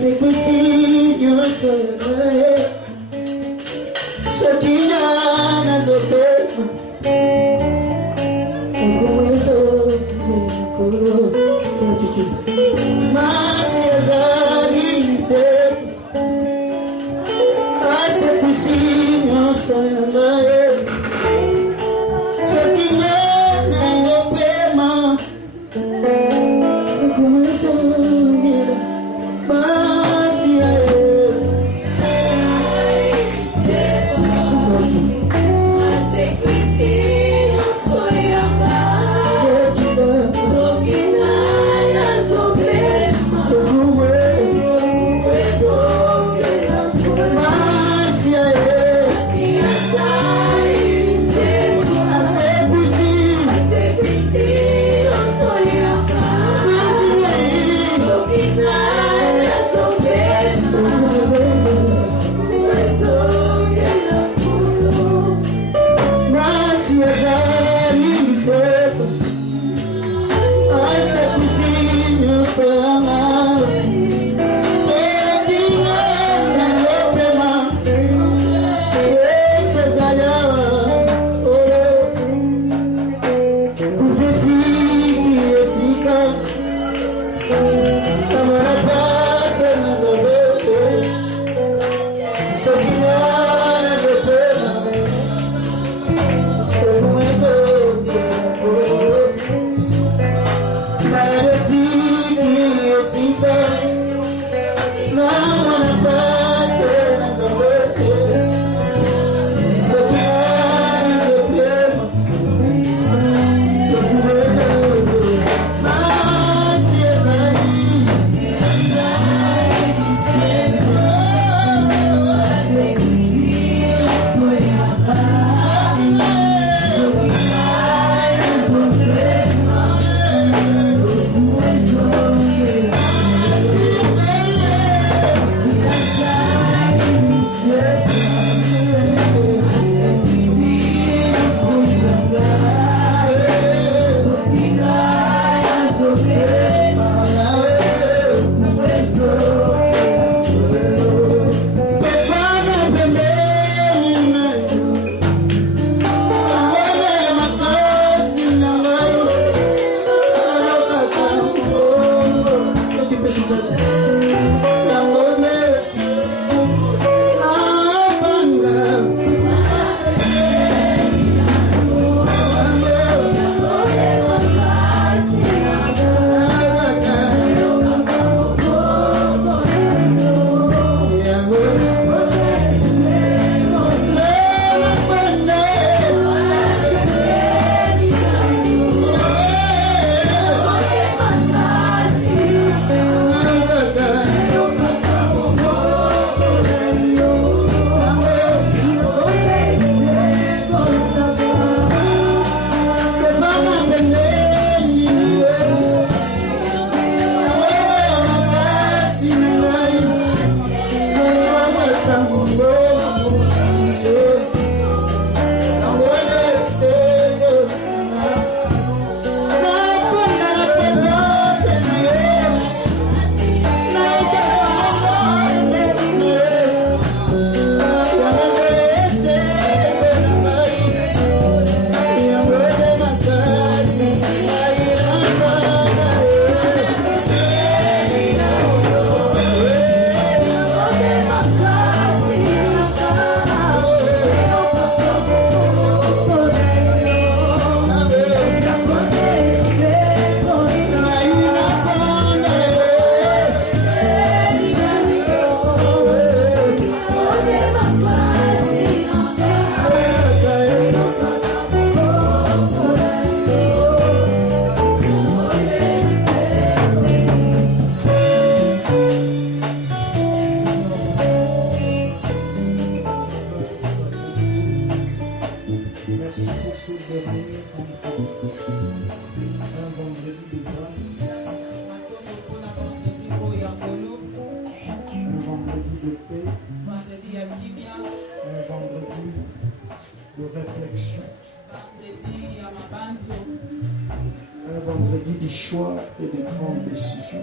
c'est possible, yo soleil. Sotina na zopema. Ukuwezo kolo. Mas yazali sepa. Ah, c'est possible, yo soleil. Sotina na zopema. Ukuwezo vendredi du choix et de grandes décisions.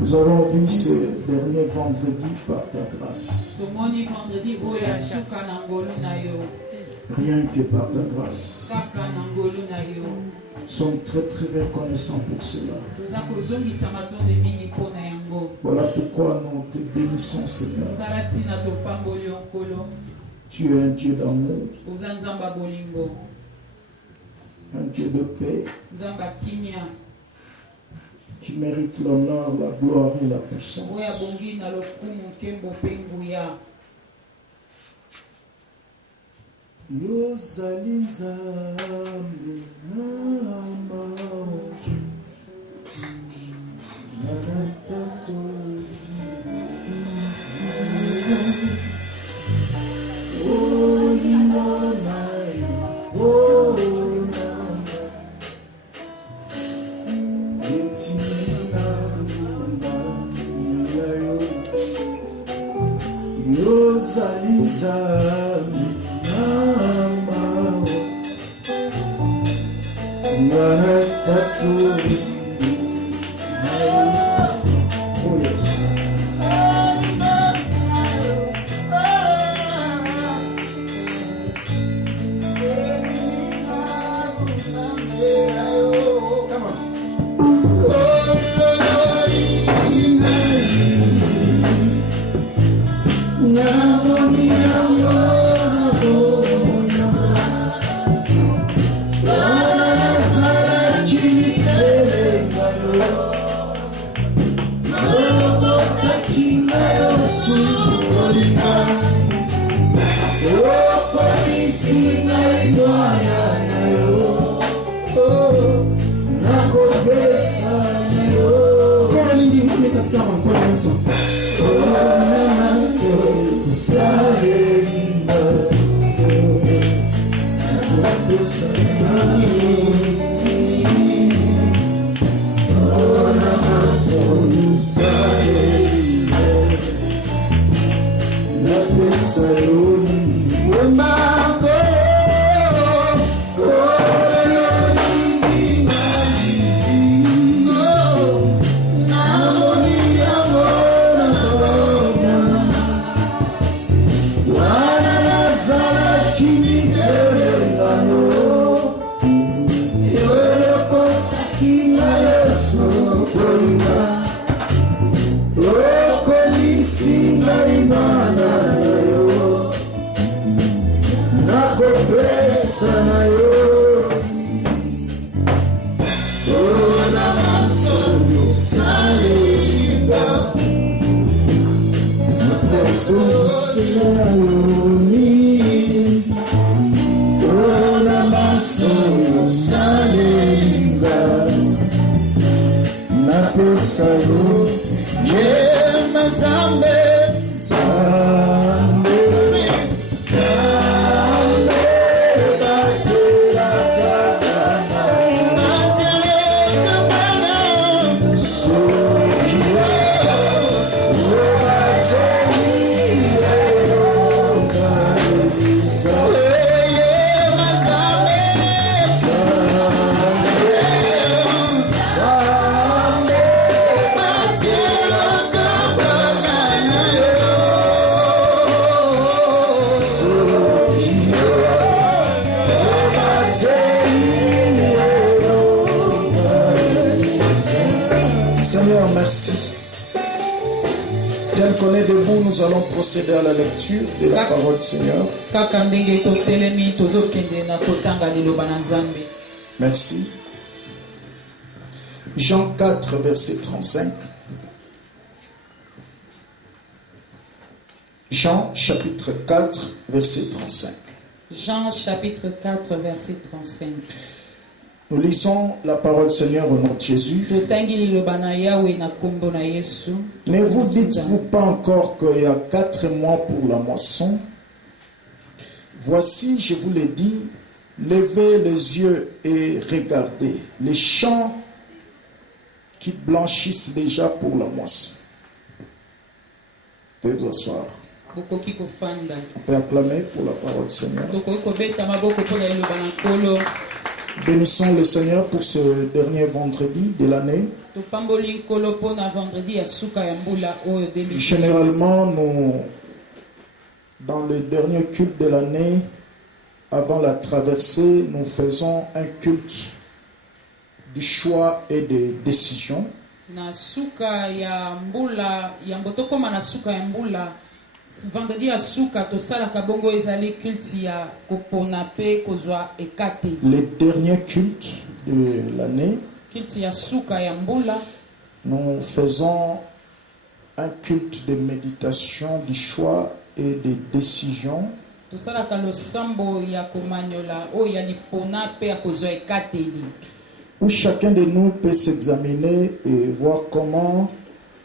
Nous avons vu ce dernier vendredi par ta grâce. Rien que par ta grâce. Nous sommes très très reconnaissants pour cela. Voilà pourquoi nous te bénissons, Seigneur. Tu es un Dieu d'amour, un Dieu de paix, qui mérite l'honneur, la gloire et la puissance. Nous allons procéder à la lecture de la parole du Seigneur. Merci. Jean 4, verset 35. Jean chapitre 4, verset 35. Jean chapitre 4, verset 35. Nous lisons la parole du Seigneur au nom de Jésus. Ne vous dites-vous pas encore qu'il y a 4 mois pour la moisson? Voici, je vous l'ai dit, levez les yeux et regardez les champs qui blanchissent déjà pour la moisson. Veuillez vous asseoir. On peut acclamer pour la parole du Seigneur. Bénissons le Seigneur pour ce dernier vendredi de l'année. Topamboli nkolo mpona vendredi ya suka ya mbula oyo 2018. Généralement, nous, dans le dernier culte de l'année, avant la traversée, nous faisons un culte du choix et des décisions. Na suka ya mbula ya mbotokoma na suka ya mbula vendredi ya suka tosalaka bongo ezali culte ya kopona pe kozwa ekate. Les derniers cultes de l'année, Culte ya suka ya mbula nous faisons un culte de méditation du choix et des décisions. tosalaka losambo ya komanyola oyo ya lipona pe ya kozwa ekateli, Où chacun de nous peut s'examiner et voir comment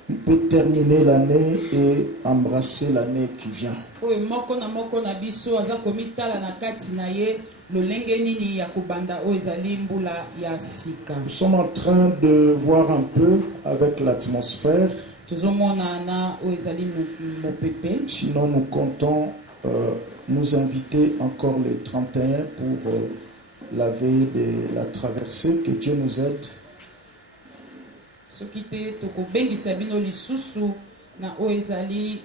il peut terminer l'année et embrasser l'année qui vient. oyo moko na biso aza komitala na kati na ye lolenge nini ya kobanda oyo ezali mbula ya sika. Nous sommes en train de voir un peu avec l'atmosphère. Tozomona na oyo ezali mopepe. Sinon, nous comptons nous inviter encore le 31 pour la veille de la traversée. Que Dieu nous aide. Soki te tokobengisa bino lisusu na oyo ezali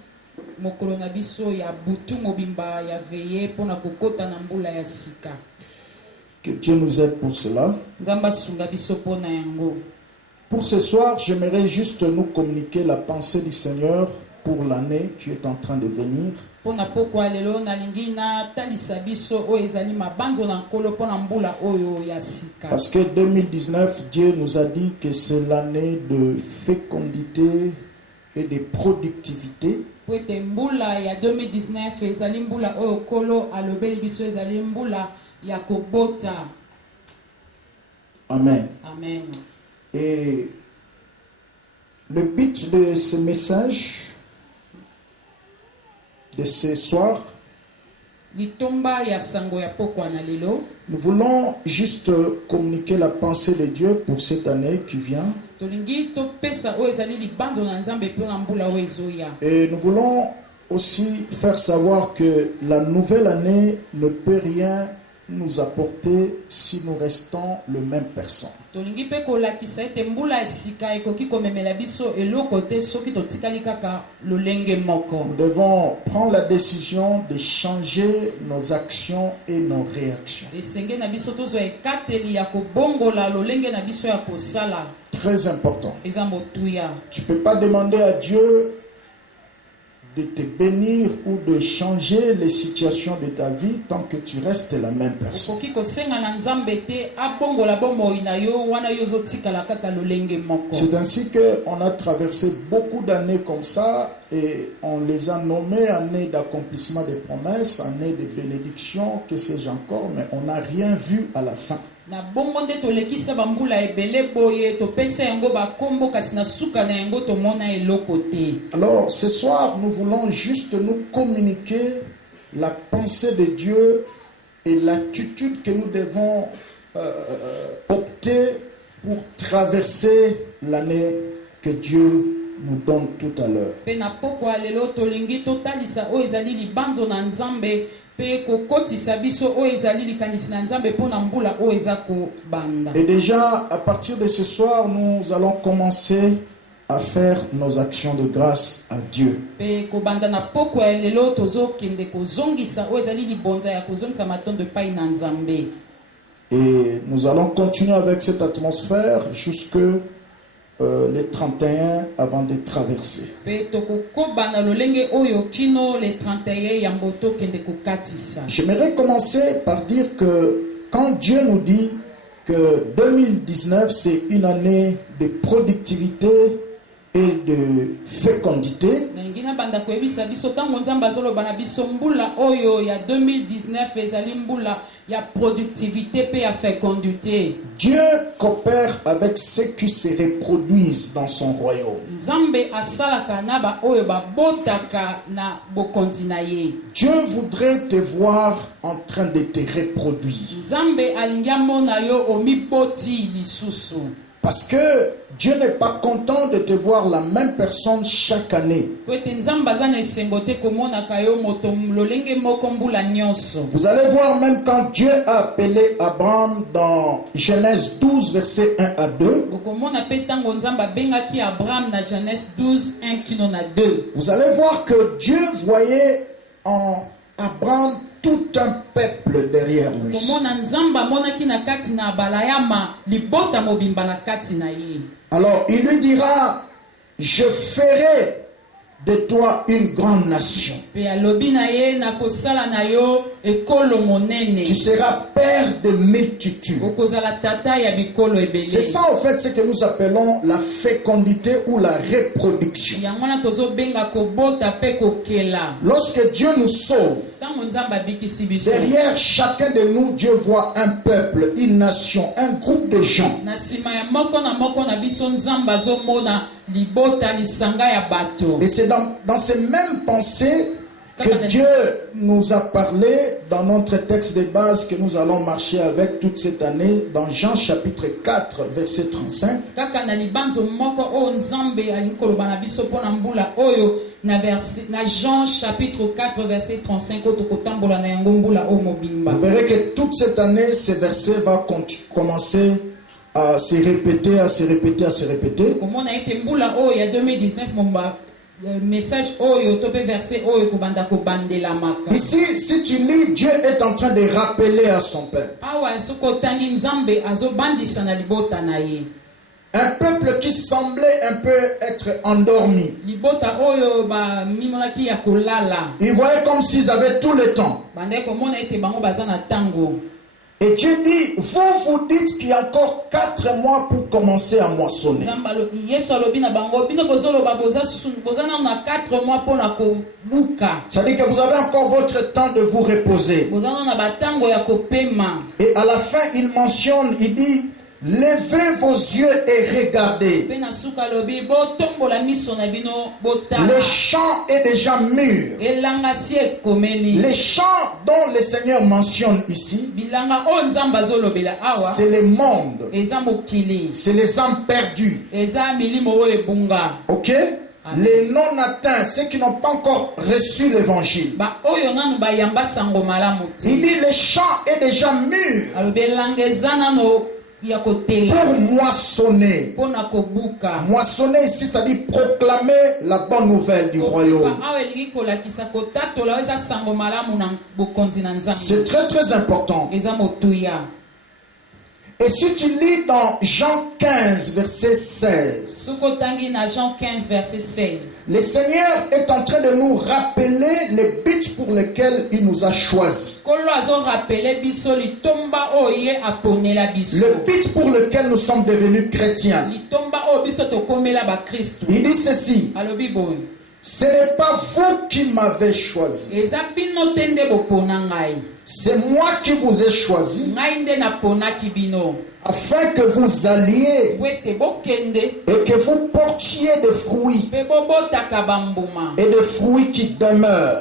mokolo na biso ya butu mobimba ya veye mpona kokota na mbula ya sika. Que Dieu nous aide pour cela. Nzambe asunga biso mpona yango. Pour ce soir, j'aimerais juste nous communiquer la pensée du Seigneur pour l'année qui est en train de venir. Mpona pokwa lelo nalingi natalisa biso oyo ezali mabanzo na nkolo mpona mbula oyo ya sika. Parce que 2019, Dieu nous a dit que c'est l'année de fécondité et de productivité. Po ete mbula ya 2019 ezali mbula oyo nkolo alobeli biso ezali mbula ya kobota. Amen. Amen. Et le but de ce message, de ce soir, Litomba ya sango ya pokwa na lelo. nous voulons juste communiquer la pensée de Dieu pour cette année qui vient. Tolingi topesa oyo ezali libanzo na nzambe mpona mbula oyo ezoya. Et nous voulons aussi faire savoir que la nouvelle année ne peut rien nous apporter si nous restons le même personne. Tolingi pe kolakisa ete mbula ya sika ekoki komemela biso eloko te soki totikali kaka lolenge moko. Nous devons prendre la décision de changer nos actions et nos réactions. Esenge na biso tozwa ekateli ya kobongola lolenge na biso ya kosala. Très important. Eza motuya. Tu ne peux pas demander à Dieu de te bénir ou de changer les situations de ta vie tant que tu restes la même personne. Okoki kosenga na nzambe te abongola bomoi na yo wana yo zotikala kaka lolenge moko. C'est ainsi qu'on a traversé beaucoup d'années comme ça et on les a nommées années d'accomplissement des promesses, années de bénédiction, que sais-je encore, mais on n'a rien vu à la fin. Na bongo nde tolekisa bambula ebele boye topesa yango bakombo kasi na suka na yango tomona eloko te. Alors ce soir nous voulons juste nous communiquer la pensée de Dieu et l'attitude que nous devons opter pour traverser l'année que Dieu nous donne tout à l'heure. Pe na pokwa lelo tolingi totalisa oyo ezali libanzo na nzambe pe kokotisa biso oyo ezali likanisi na nzambe mpona mbula oyo eza kobanda. Et déjà à partir de ce soir nous allons commencer à faire nos actions de grâce à Dieu. Pe kobanda na pokwa lelo tozokende kozongisa oyo ezali libonza ya kozongisa matondo epai na nzambe. Et nous allons continuer avec cette atmosphère jusque le 31 avant de traverser. Pe tokokobanda lolenge oyo kino le 31 ya mboto kende kokatisa. J'aimerais commencer par dire que quand Dieu nous dit que 2019 c'est une année de productivité et de fécondité, Nangina banda koyebisa biso tango nzambe azoloba na biso mbula oyo ya 2019 ezali mbula ya productivité pe ya fécondité. Dieu coopère avec ceux qui se reproduisent dans son royaume. Nzambe asalaka na ba oyo babotaka na bokonzi na ye. Dieu voudrait te voir en train de te reproduire. Nzambe alingi amona yo omiboti lisusu. Parce que Dieu n'est pas content de te voir la même personne chaque année. Vous allez voir même quand Dieu a appelé Abraham dans Genèse 12, versets 1 à 2. Vous allez voir que Dieu voyait en Abraham tout un peuple derrière lui. Alors il lui dira, je ferai de toi une grande nation. Tu seras père de multitudes. C'est ça en fait ce que nous appelons la fécondité ou la reproduction. Lorsque Dieu nous sauve, derrière chacun de nous, Dieu voit un peuple, une nation, un groupe de gens. Et c'est dans ces mêmes pensées que Dieu nous a parlé dans notre texte de base que nous allons marcher avec toute cette année dans Jean chapitre 4 verset 35. Jean chapitre 4 verset 35. Vous verrez que toute cette année ces versets vont commencer à se répéter, à se répéter, à se répéter. Comme on a été mboula oh il y a 2019 mon message oh verset oh ici si tu lis, Dieu est en train de rappeler à son peuple. Un peuple qui semblait un peu être endormi. Il voyait comme s'ils avaient tout le temps. Et Dieu dit, vous dites qu'il y a encore 4 mois pour commencer à moissonner. C'est-à-dire que vous avez encore votre temps de vous reposer. Et à la fin, il mentionne, il dit, levez vos yeux et regardez. Le champ est déjà mûr. Les champs dont le Seigneur mentionne ici, c'est le monde. C'est les âmes perdues. Ok? Les non-atteints, ceux qui n'ont pas encore reçu l'évangile. Il dit le champ est déjà mûr pour moissonner. Moissonner ici, c'est-à-dire proclamer la bonne nouvelle du royaume. C'est très très important. Et si tu lis dans Jean 15, verset 16, le Seigneur est en train de nous rappeler les buts pour lesquels il nous a choisis. Le but pour lequel nous sommes devenus chrétiens. Il dit ceci. Ce n'est pas vous qui m'avez choisi. C'est moi qui vous ai choisi afin que vous alliez et que vous portiez des fruits et des fruits qui demeurent.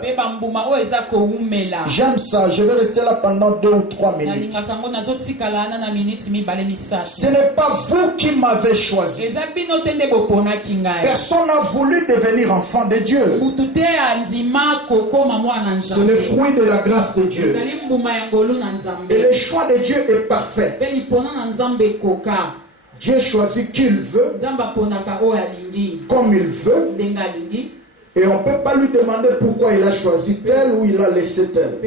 J'aime ça, je vais rester là pendant 2 ou 3 minutes. Ce n'est pas vous qui m'avez choisi. Personne n'a voulu devenir enfant de Dieu. C'est le fruit de la grâce de Dieu. Et le choix de Dieu est parfait. Dieu choisit qui il veut, comme il veut, et on ne peut pas lui demander pourquoi il a choisi tel ou il a laissé tel.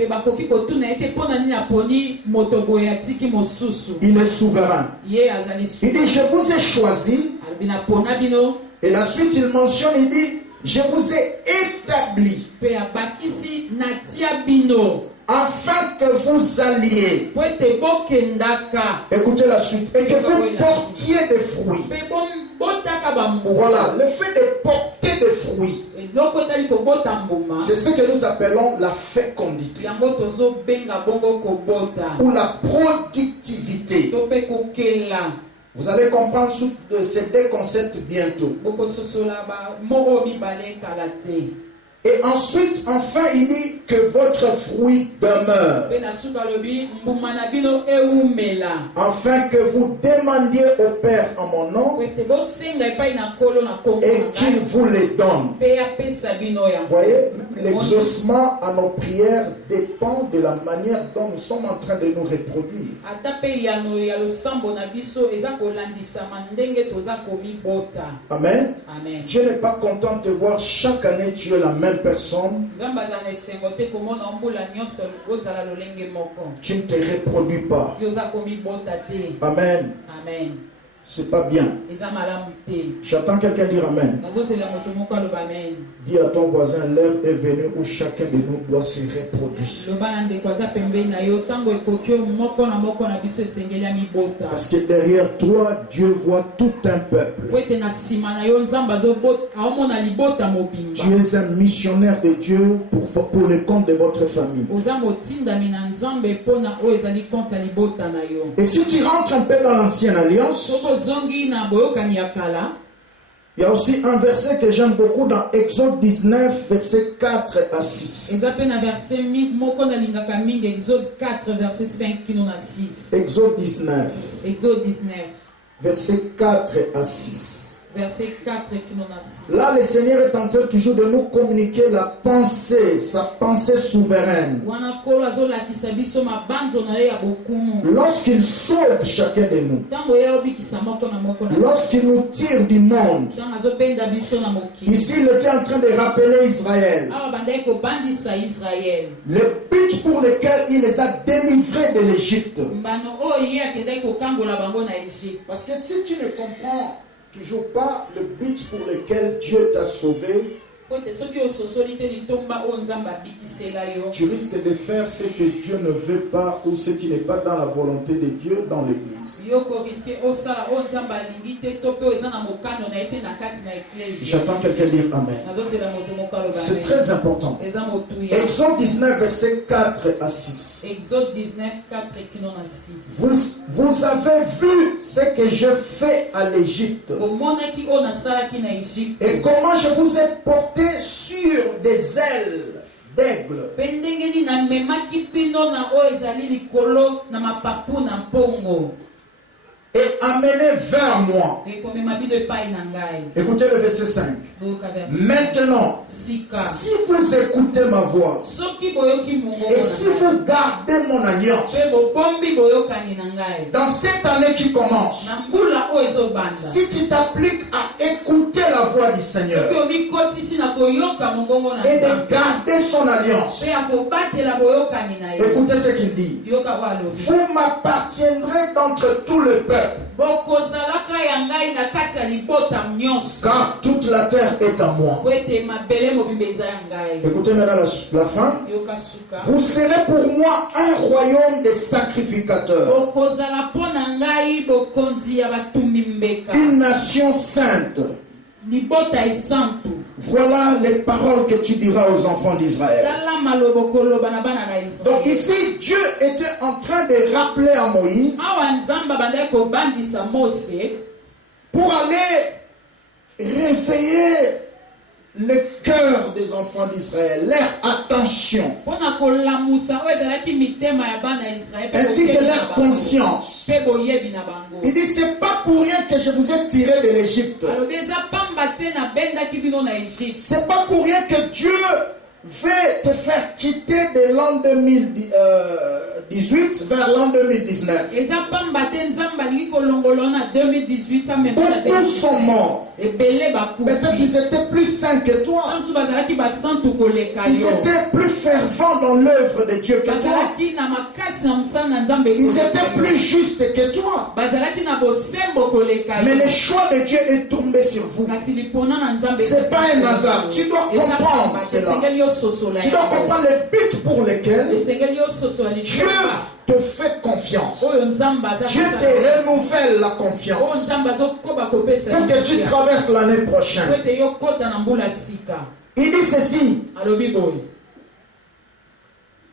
Il est souverain. Il dit, je vous ai choisi. Et la suite, il mentionne, il dit, je vous ai établi afin que vous alliez. Écoutez la suite. Et que vous portiez des fruits. Voilà, le fait de porter des fruits, c'est ce que nous appelons la fécondité ou la productivité. Vous allez comprendre ces 2 concepts bientôt. Et ensuite, enfin, il dit que votre fruit demeure. Afin que vous demandiez au Père en mon nom et qu'il vous les donne. Vous voyez, l'exaucement à nos prières dépend de la manière dont nous sommes en train de nous reproduire. Amen. Amen. Dieu n'est pas content de voir chaque année tu es la même personne. Tu ne te reproduis pas. Amen. Amen. C'est pas bien. J'attends quelqu'un dire Amen. Dis à ton voisin, l'heure est venue où chacun de nous doit se reproduire. Parce que derrière toi, Dieu voit tout un peuple. Tu es un missionnaire de Dieu pour le compte de votre famille. Et si tu rentres un peu dans l'ancienne alliance, il y a aussi un verset que j'aime beaucoup dans Exode 19, versets 4 à 6. Exode 19, versets 4 à 6. Verset 4 et 6. Là, le Seigneur est en train toujours de nous communiquer la pensée, sa pensée souveraine. Lorsqu'il sauve chacun de nous, lorsqu'il nous tire du monde, ici il était en train de rappeler Israël, le but pour lequel il les a délivrés de l'Égypte. Parce que si tu ne comprends toujours pas le but pour lequel Dieu t'a sauvé, tu risques de faire ce que Dieu ne veut pas ou ce qui n'est pas dans la volonté de Dieu dans l'église. J'attends quelqu'un dire Amen. C'est très important. Exode 19, versets 4 à 6. Vous avez vu ce que je fais à l'Égypte et comment je vous ai porté sur des ailes d'aigle. Et amené vers moi. Écoutez le verset 5. Maintenant, si vous écoutez ma voix et si vous gardez mon alliance, dans cette année qui commence, si tu t'appliques à écouter la voix du Seigneur et de garder son alliance, écoutez ce qu'il dit. Vous m'appartiendrez d'entre tout le peuple, car toute la terre est à moi. Écoutez maintenant la fin. Vous serez pour moi un royaume de sacrificateurs, une nation sainte. Voilà les paroles que tu diras aux enfants d'Israël. Donc ici, Dieu était en train de rappeler à Moïse pour aller réveiller le cœur des enfants d'Israël, leur attention, ainsi que leur conscience. Il dit, c'est pas pour rien que je vous ai tiré de l'Égypte. C'est pas pour rien que Dieu veut te faire quitter de l'an 2018 vers l'an 2019. Beaucoup sont morts. Peut-être qu'ils étaient plus saints que toi. Ils étaient plus fervents dans l'œuvre de Dieu que toi. Ils étaient plus justes que toi. Mais le choix de Dieu est tombé sur vous. C'est pas un hasard. Tu dois comprendre cela. Tu dois comprendre le but pour lequel Dieu te fait confiance. Dieu te renouvelle la confiance pour que tu traverses l'année prochaine. Il dit ceci.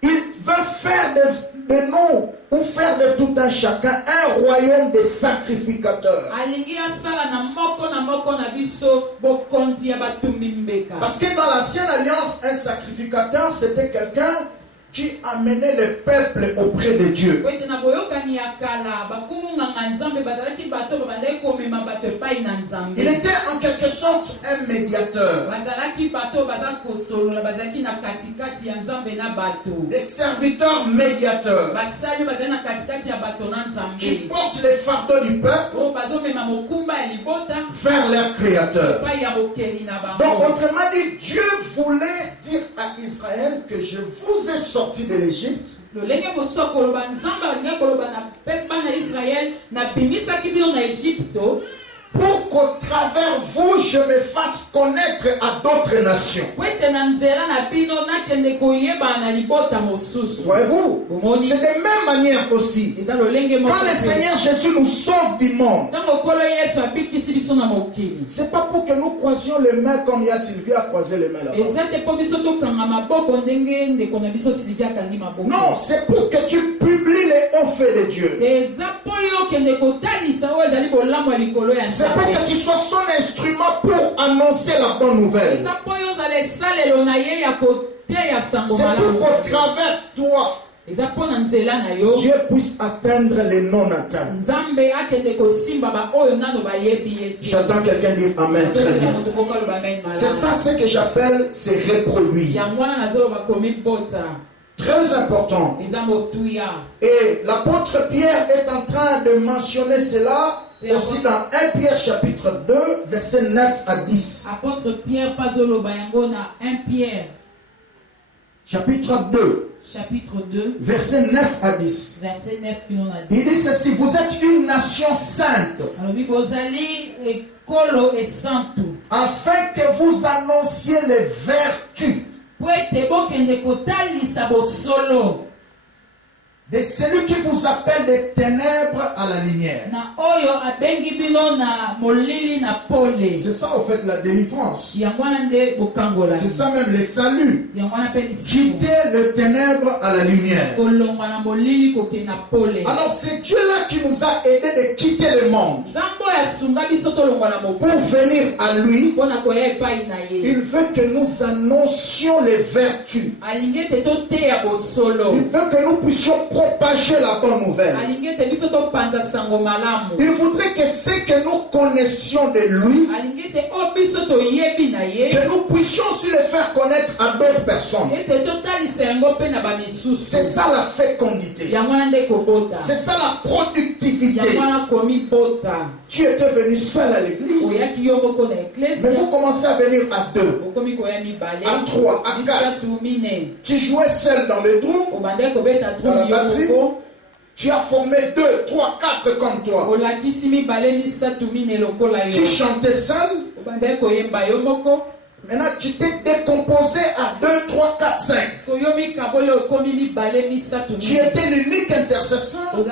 Il veut faire de nous, ou faire de tout un chacun, un royaume de sacrificateurs. Parce que dans l'ancienne alliance, un sacrificateur, c'était quelqu'un qui amenait le peuple auprès de Dieu. Il était en quelque sorte un médiateur. Des serviteurs médiateurs qui portent les fardeaux du peuple vers leur créateur. Donc autrement dit, Dieu voulait dire à Israël que je vous ai sorti de l'Égypte pour qu'au travers vous, je me fasse connaître à d'autres nations. Voyez-vous, c'est de même manière aussi. Quand le Seigneur Jésus nous sauve du monde, c'est pas pour que nous croisions les mains comme il y a Sylvie a croisé les mains là-bas. Non, c'est pour que tu publies les hauts faits de Dieu. C'est pour que tu sois son instrument pour annoncer la bonne nouvelle. C'est pour qu'au travers de toi, Dieu puisse atteindre les non-atteints. J'entends quelqu'un dire Amen très bien. C'est ça ce que j'appelle se reproduire. Très important. Et l'apôtre Pierre est en train de mentionner cela aussi dans 1 Pierre chapitre 2, versets 9 à 10. Apôtre Pierre Pazoloba Yangona 1 Pierre chapitre 2. Chapitre 2, verset 9 à 10. Verset 9 qui l'on a dit. Il dit ceci: vous êtes une nation sainte, afin que vous annonciez les vertus de celui qui vous appelle des ténèbres à la lumière. C'est ça en fait la délivrance. C'est ça même le salut. Quitter le ténèbre à la lumière. Alors c'est Dieu là qui nous a aidés de quitter le monde pour venir à lui. Il veut que nous annoncions les vertus. Il veut que nous puissions propager la bonne nouvelle. Il voudrait que ce que nous connaissions de lui, que nous puissions aussi le faire connaître à d'autres personnes. C'est ça la fécondité. C'est ça la productivité. Tu étais venu seul à l'église, mais vous commencez à venir à 2, à 3, à 4. Tu jouais seul dans le trou, dans la batterie. Tu as formé 2, 3, 4 comme toi. Tu chantais seul. Maintenant, tu t'es décomposé à 2, 3, 4, 5. Tu étais l'unique intercesseur. Mais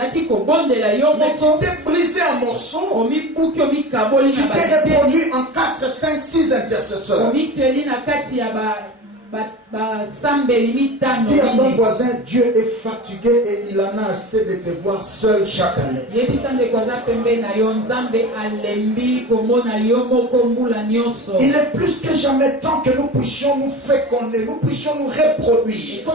tu t'es brisé en morceaux. Tu t'es répandu en 4, 5, 6 intercesseurs. Dis à ton voisin, Dieu est fatigué et il en a assez de te voir seul chaque année. Il est plus que jamais temps que nous puissions nous féconder, nous puissions nous reproduire.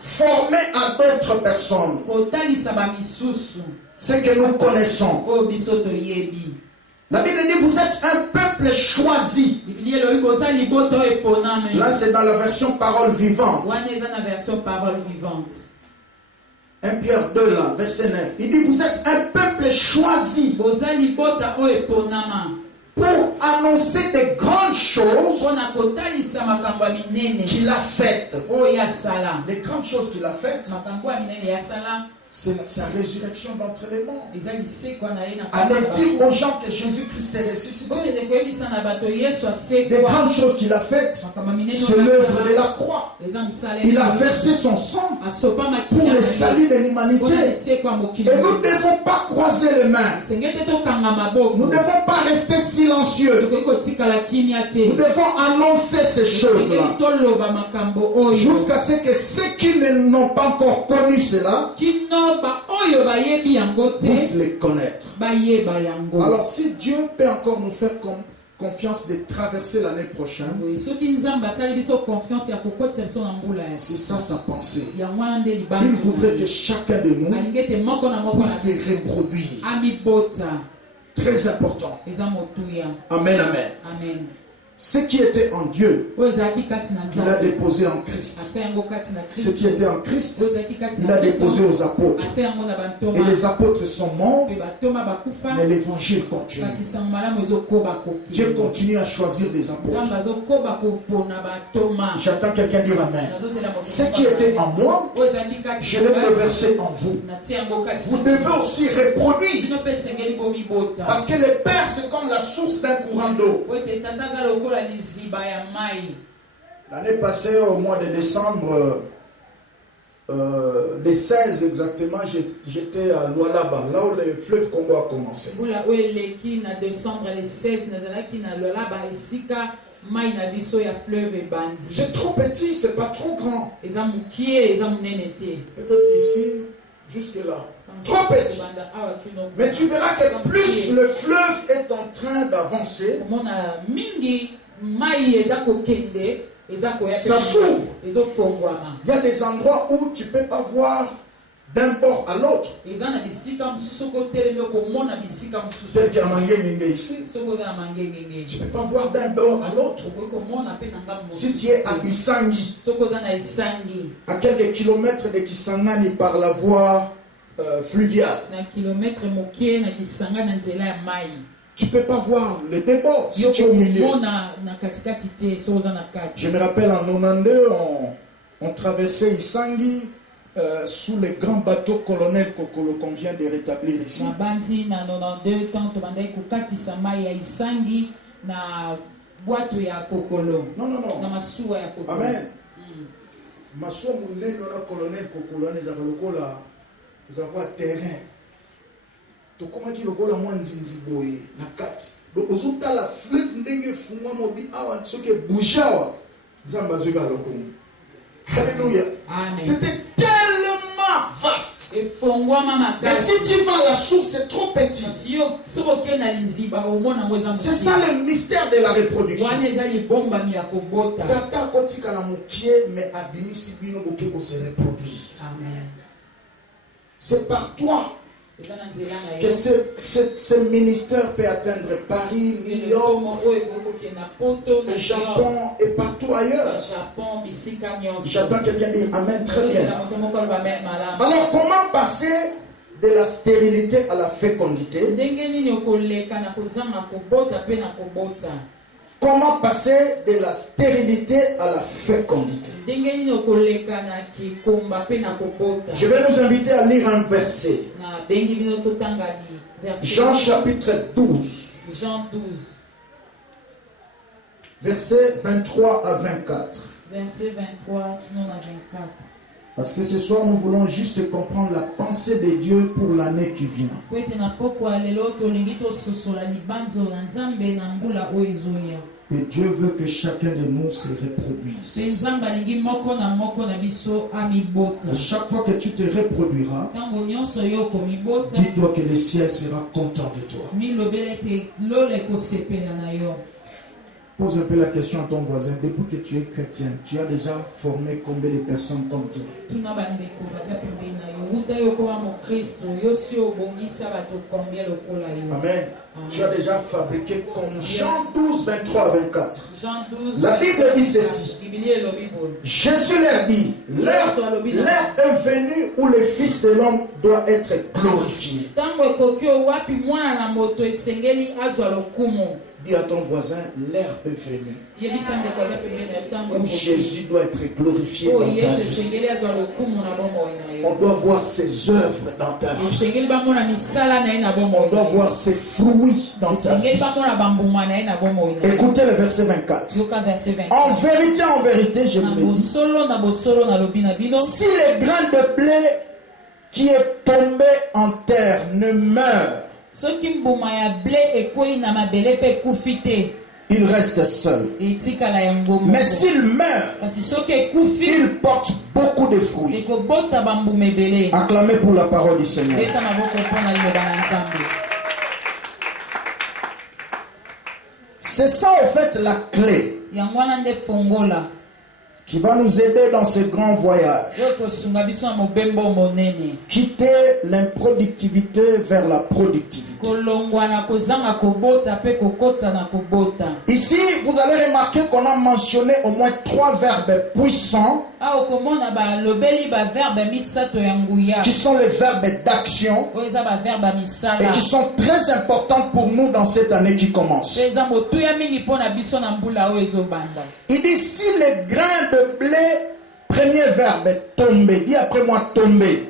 Former à d'autres personnes ce que nous connaissons. La Bible dit vous êtes un peuple choisi. Là c'est dans la version parole vivante. 1 Pierre 2 là, verset 9. Il dit vous êtes un peuple choisi pour annoncer des grandes choses qu'il a faites. Les grandes choses qu'il a faites, C'est sa résurrection d'entre les morts. eza lisekwa na ye na Allez dire aux gens que Jésus-Christ est ressuscité. okende koyebisa na bato yesu Des asekwa grandes choses qu'il a faites, makambo minene c'est l'œuvre de la croix. eza mosala Il a versé son sang asopa pour makila le salut de l'humanité. mpona lisekwa mokili Et nous ne devons pas croiser les mains. senge te tokanga Nous ne maboko devons pas rester silencieux. tokoki kotikala kimia te Nous devons annoncer ces choses-là. sengeli toloba makambo oyo Jusqu'à ce que ceux qui n'ont pas encore connu cela kino baoyo bayebi yango te puissent les connaître. bayeba yango. Alors si Dieu peut encore nous faire confiance de traverser l'année prochaine, soki nzambe asali biso confiance ya kokotisa biso na mbula c'est ça sa pensée. yango wana nde Il libanda voudrait que chacun de nous alingi ete moko na moko na puisse se reproduire. amibota Très important. eza motuya. Amen, amen. Amen. Ce qui était en Dieu, oyo ezalaki kati na il l'a nzambe déposé en Christ. atia yango kati na Ce qui était en Christ, oyo ezalaki kati il na l'a déposé Kristo, aux apôtres. atia yango na Et bantoma les apôtres sont morts, mpe bantoma bakufa mais l'évangile continue. kasi sango malamu ezokoba Dieu koki continue à choisir des apôtres. nzambe azokoba kopona bantoma. J'attends quelqu'un dire Amen. Nazosela moto Ce qui était en moi, oyo ezalaki kati je na l'ai kati, reversé en vous. natia yango kati Vous na devez aussi reproduire. bino mpe esengeli bomibota Parce que le Père, c'est comme la source d'un courant d'eau. po ete tata aza lokola liziba ya mai. L'année passée, au mois de décembre, le 16 exactement, j'étais à Lualaba, là où le fleuve Congo a commencé. mbula oyo eleki na décembre le 16 nazalaki na lolaba esika mai na biso ya fleuve ebandi. C'est trop petit, c'est pas trop grand. eza mokie eza monene te. Peut-être ici, jusque là. Trop petit. Ebanda awa kino. Mais tu verras que plus le fleuve est en train d'avancer, omona mingi mai eza kokende eza koya ça s'ouvre. ezofongwama. Il y a des endroits où tu ne peux pas voir d'un bord à l'autre. eza na bisika mosusu kotelemi okomona bisika mosusu Tel qu'il y a Mangué ici. soki oza na mangengenge Tu ne peux pas voir d'un bord à l'autre. okoki komona mpe na ngambo Si tu es à Isangi, soki oza na esangi à quelques kilomètres de Kisangani par la voie fluviale, na kilometre mokie na kisanga na nzela ya mai tu ne peux pas voir le débord si tu es au milieu. yokomona na katikati te soki oza na kati. Je me rappelle en 92, on traversait Isangi sous les grands bateaux colonels Kokolo qu'on vient de rétablir ici. mabandi na 92 temps tobandaki kokatisa mai ya isangi na bwato ya kokolo Non, non, na non. masuwa ya kokolo. Amen. Masuwa munene wana colonel Kokolo ezaka lokola ezaka terrain. Tokomaki lokola mwa nzinzi boye na kati. Donc ozotala fleuve ndenge fungwa mobi awa soki bouge awa nzambe azoka lokomo. Alléluia. Amen. C'était tellement vaste. efongwama Mais makasi si tu vas à la source, c'est trop petit. kasi yo soki okei na liziba omona ngo eza C'est ça le mystère de la reproduction. wana eza libombami ya kobota. Tata kotika na mokie mais abimisi bino boke ko se reproduire. Amen. C'est par toi eza na nzela na que yo ce ministère peut atteindre Paris, New York, lokomo oyo ekokokenda poto na le Japon et partout ailleurs. japon bisika nyonso. J'attends quelqu'un dire Amen très Ozozela bien. moto moko aloba amen malamu. Alors comment passer de la stérilité à la fécondité? ndenge nini okoleka na kozanga kobota mpe na kobota? Comment passer de la stérilité à la fécondité? ndenge nini okoleka na kikomba mpe na kobota? Je vais nous inviter à lire un verset. na bengi bino totanga verset Jean chapitre 12, Jean 12 versets 23 à 24. verset 23 non à 24. Parce que ce soir, nous voulons juste comprendre la pensée de Dieu pour l'année qui vient. po ete na pokwa lelo tolingi tososola libanzo na nzambe na mbula oyo ezoya. Et Dieu veut que chacun de nous se Mpe reproduise. nzambe alingi moko na biso amibota. Et chaque fois que tu te reproduiras, ntango nyonso yo okomibota dis-toi que le ciel sera content de toi. milobela ete lola ekosepela na yo. Pose un peu la question à ton voisin. Depuis que tu es chrétien, tu as déjà formé combien de personnes comme toi? tuna bandeko baza pembeni na yo wuta yo okoma mokristo yo si obongisa bato kombia lokola yo. Amen. Tu as déjà fabriqué comme Jean 12, 23 à 24. Jean 12 La Bible dit ceci. Biblia elobi boye. Jésus leur dit, l'heure est venue où le Fils de l'homme doit être glorifié. ntango ekoki owapi mwana na moto esengeli azwa lokumu. Dis à ton voisin, l'heure est venue Yebisa ndeko aza pembeni ya ntango où ekoki. Jésus doit être glorifié Oyo dans ta Yesu vie. esengeli azwa lokumu na bomoi na yo. On doit voir ses œuvres dans ta vie. Esengeli bamona misala na ye na bomoi On na doit yo. voir ses fruits dans ta Esengeli vie. bamona bambuma na ye na bomoi na yo. Écoutez le verset 24. Yoka verset En 24. vérité, je Na vous le dis, bosolo na lobi na bino. si les grains de blé qui est tombé en terre ne meurent, Soki mbuma ya ble ekwei na mabele pe ekufi te, il reste seul. etikala yango moko. Mais s'il meurt, Kasi soki ekufi, il porte beaucoup de fruits. ekobota bambuma ebele. Acclamez pour la parole du Seigneur. Beta maboko mpona liloba na Nzambe. C'est ça en fait la clé Yango wana nde fongola qui va nous aider dans ce grand voyage. oyo ekosunga biso na mobembo monene. Quitter l'improductivité vers la productivité. Kolongwa na kozanga kobota pe kokota na kobota. Ici, vous allez remarquer qu'on a mentionné au moins 3 verbes puissants Awa okomona balobeli baverbe misato ya nguya. qui sont les verbes d'action Oyo eza baverbe ya et misala. qui sont très importants pour nous dans cette année qui commence. Pe eza motuya mingi mpona biso na mbula oyo ezobanda. Il dit si les grains de blé, premier verbe, tomber. Dis après moi tomber.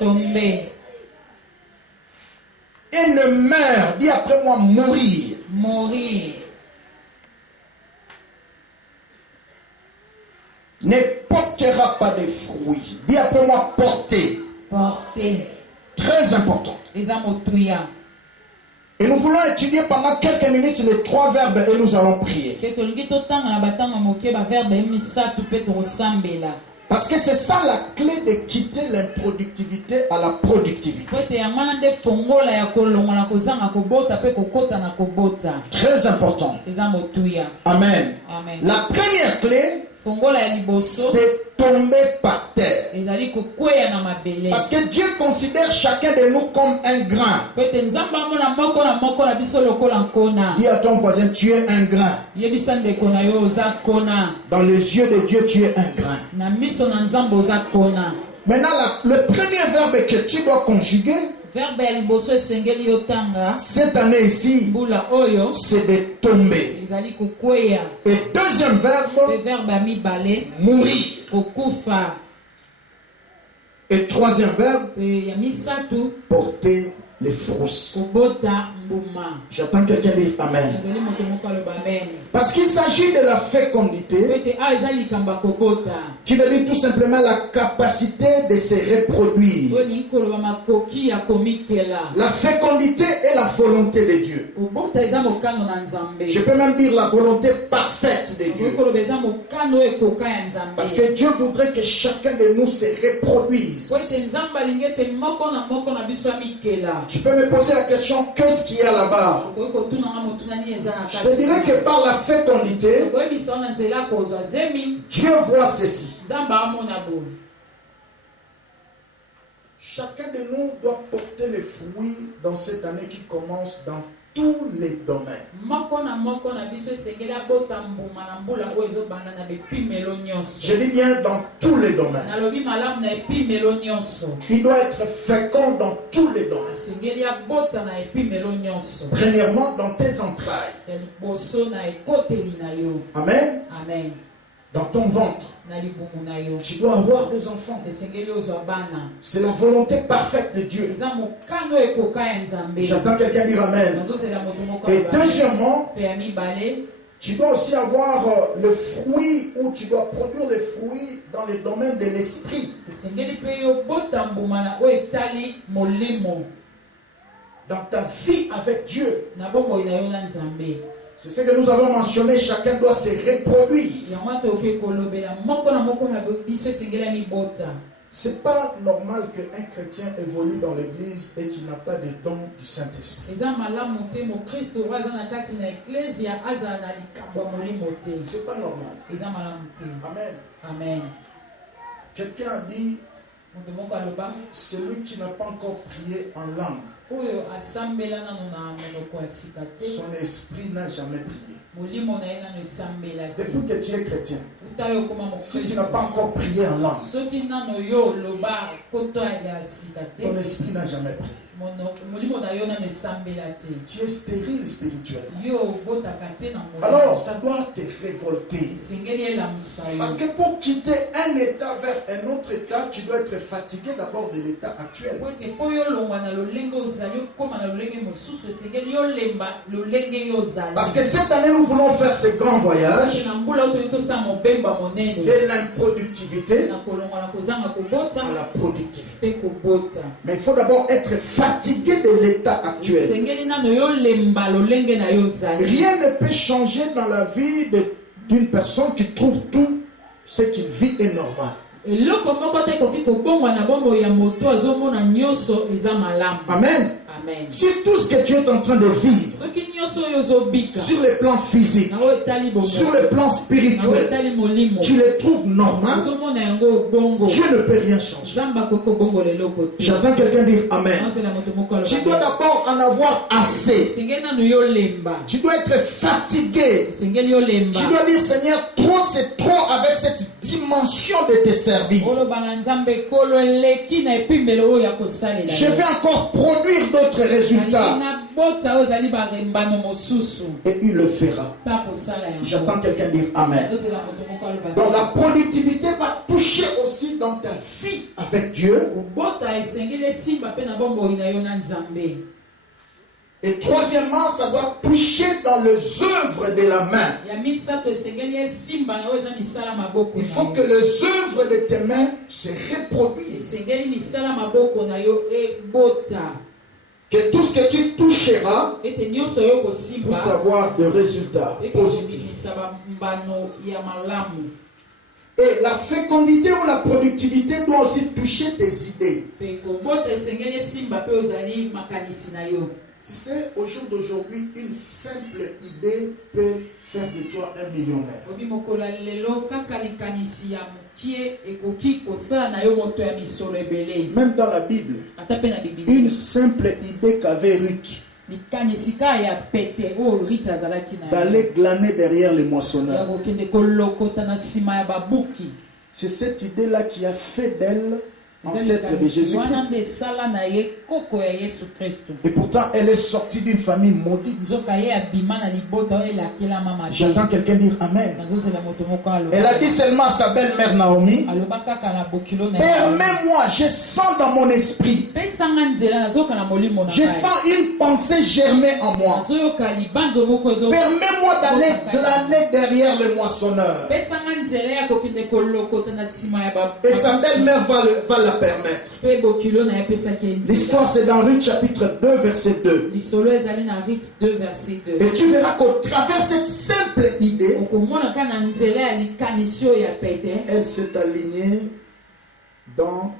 Tombe, Et ne meurt. Dis après moi mourir. mourir, Ne portera pas de fruits. Dis après moi porter. porter. Très important. Eza motuya. Et nous voulons étudier pendant quelques minutes les 3 verbes et nous allons prier. Pe tolingi totanga na batanga moke baverbe misatu pe tokosambela. Parce que c'est ça la clé de quitter l'improductivité à la productivité. Po ete yango wana nde fongola ya kolongwa na kozanga kobota pe kokota na kobota. Très important. Eza motuya. Amen. Amen. La première clé, Fongola ya liboso c'est tomber par terre. ezali kokweya na mabele. Parce que Dieu considère chacun de nous comme un grain. Po ete nzambe amona moko na biso lokola nkona. Dis à ton voisin, tu es un grain. Yebisa ndeko na yo oza kona. Dans les yeux de Dieu, tu es un grain. Na miso na nzambe oza kona. Maintenant, le premier verbe que tu dois conjuguer, Verbe ya liboso esengeli yotanga. cette année ici, Mbula oyo c'est de tomber. ezali kokweya. Et deuxième Pe verbe, verbe ya mibale mourir. kokufa. Et troisième verbe, Pe ya misatu porter les fruits. kobota mbuma. J'attends quelqu'un dire Amen. Ezali moto moko aloba amen. Parce qu'il s'agit de la Po fécondité, ete eza likambo ya kobota. qui veut dire tout simplement la capacité de se reproduire. Oyo elingi koloba makoki ya komikela. La fécondité est la volonté de Dieu. Kobota eza mokano na Nzambe. Je peux même dire la volonté parfaite de Oyo Dieu. koloba eza mokano oyo ekoka ya Nzambe. Parce que Dieu voudrait que chacun de nous se reproduise. Po ete Nzambe alingi ete moko na biso amikela. Tu peux me poser la question, qu'est-ce qu'il y a là-bas? Okoki kotunanga motuna nini eza na Je kati. te dirais que par la fécondité, Koyebisa wana nzela kozwa zemi. Dieu voit ceci. Nzambe amona boye. Chacun de nous doit porter les fruits dans cette année qui commence dans tous les domaines. Moko na biso esengeli abota mbuma na mbula oyo ezobanda na bepimelo nyonso. Je dis bien dans tous les domaines. Nalobi malamu na epimelo nyonso. Il doit être fécond dans tous les domaines. Esengeli abota na epimelo nyonso. Premièrement, dans tes entrailles. Ya liboso na ekoteli na yo. Amen. Amen. Dans ton ventre. Na libumu na yo. Tu dois avoir des enfants. Esengeli ozwa bana. C'est la volonté parfaite de Dieu. Eza mokano ekoka ya Nzambe. J'attends quelqu'un dire Amen. Nazozela moto moko Et aloba. deuxièmement, Pe ya mibale. tu dois aussi avoir le fruit ou tu dois produire les fruits dans le domaine de l'esprit. Esengeli pe yo bota mbuma na oyo etali molimo. Dans ta vie avec Dieu. Na bomoi na yo na Nzambe. C'est ce que nous avons mentionné, chacun doit se reproduire. Yango toke kolobela moko na biso esengeli ya mibota. C'est pas normal qu'un chrétien évolue dans l'église et qu'il n'a pas de don du Saint-Esprit. Eza malamu te mokristo oyo aza na kati na eklesia azala na likambo ya molimo te. C'est pas normal. Eza malamu te. Amen. Amen. Quelqu'un a dit, Moto moko aloba celui qui n'a pas encore prié en langue oyo asambela nano na monoko ya sika te. Son esprit n'a jamais prié. Molimo na ye nano esambela te. Depuis que tu es chrétien, Uta yo koma si tu mokristo. n'as pas encore prié en langue, Soki nano yo loba koto ya sika te. ton esprit n'a jamais prié. Molimo na yo nano esambela te. Tu es stérile spirituellement. Yo botaka te na molimo. Alors, ça doit te révolter. Esengeli elamusa yo. Parce que pour quitter un état vers un autre état, tu dois être fatigué d'abord de l'état actuel. Pote po yo longwa na lolenge ozali okoma na lolenge mosusu esengeli yo lemba lolenge yo ozali. Parce que cette année, nous voulons faire ce grand voyage na mbula oyo tosala mobemba monene de l'improductivité na kolongwa na kozanga kobota à la productivité. mpe kobota. Mais il faut d'abord être fatigué de l'état actuel. esengeli nano yo lemba lolenge na yo ozali. Rien ne peut changer dans la vie d'une personne qui trouve tout ce qu'il vit est normal. eloko moko te ekoki kobongwa na bomoi ya moto azomona nyonso eza malamu. Amen. Amen. Si tout ce que tu es en train de vivre, soki nyonso oyo ozobika sur le plan physique, na oyo etali bomo sur le plan na oyo spirituel, etali molimo tu les trouves normales, ozomona yango bongo Dieu ne peut rien changer. nzambe akoki kobongola eloko te. J'entends quelqu'un dire Amen. Naozela moto moko aloba Tu dois d'abord en avoir assez. esengeli nano yo lemba. Tu dois être fatigué. esengeli yo lemba. Tu dois dire Seigneur, trop c'est trop avec cette dimension de te servir. oloba na nzambe kolo eleki na epimbelo oyo ya kosalela Je vais encore produire d'autres résultats. na bota oyo ezali barembano mosusu Et il le fera. mpa kosala yango. J'entends quelqu'un dire Amen. Nazozela moto moko aloba Donc la productivité va toucher aussi dans ta vie avec Dieu. kobota esengeli esimba mpe na bomoi na yo na nzambe. Et troisièmement, ça doit toucher dans les œuvres de la main. ya misato esengeli esimba na oyo eza misala maboko Il na faut yo. que les œuvres de tes mains se reproduisent. esengeli misala maboko na yo ebota Que tout ce que tu toucheras ete nyonso yo kosimba puisse avoir des résultats positifs. ekobimisa bambano ya malamu. Et la fécondité ou la productivité doit aussi toucher tes idées. mpe kobota esengeli esimba mpe ozali makanisi na yo. Tu sais, au jour d'aujourd'hui, une simple idée peut faire de toi un millionnaire. obi mokolo ya lelo kaka likanisi ya mokie ekoki kosala na yo moto ya misolo ebele. Même dans la Bible, ata mpe na biblia une simple idée qu'avait Ruth likanisi ka ya pete oyo rite azalaki na yo d'aller glaner derrière les ya moissonneurs. kokende kolokota na nsima ya babuki. C'est cette idée-là qui a fait d'elle Eza ancêtre de likanisi wana Jésus-Christ. nde esala na ye koko ya yesu kristu. Et pourtant, elle est sortie d'une famille maudite. nzoka ye abima na libota oyo elakelama mabe. J'entends quelqu'un dire Amen. nazozela moto moko Elle a dit seulement à sa belle-mère Naomi, aloba kaka na bokilo na ye. permets-moi, je sens dans mon esprit, pesanga nzela nazoyoka na molimo na je ngai. sens une pensée germer en moi. nazoyoka libanzo moko ezo. Permets-moi d'aller glaner derrière le moissonneur. pesanga nzela ya kokende kolokota na nsima ya Et sa belle-mère va la permettre. mpe bokilo na ye epesaki ye nzela. L'histoire, c'est dans Ruth chapitre 2, verset 2. lisolo ezali na rite 2 verset 2. Et tu verras qu'au travers de cette simple idée, okomona ka na nzela ya likanisi oyo ya pete elle s'est alignée dans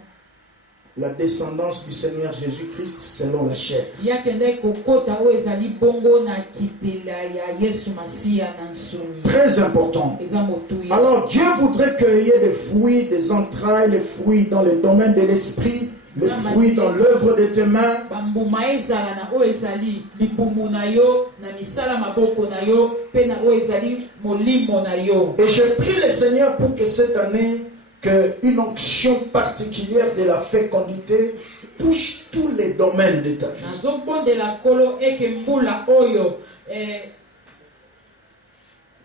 la descendance du Seigneur Jésus-Christ selon la chair. yakende kokota oyo ezali bongo na kitela ya yesu masiya na nsoni. Très important. eza motuya. Alors Dieu voudrait qu'il y ait des fruits, des entrailles, les fruits dans le domaine de l'esprit, les fruits dans l'œuvre de tes mains. bambuma ezala na oyo ezali libumu na yo na misala maboko na yo mpe na oyo ezali molimo na yo. Et je prie le Seigneur pour que cette année, qu'une onction particulière de la fécondité touche tous les domaines de ta vie. nazobondela nkolo eke mbula oyo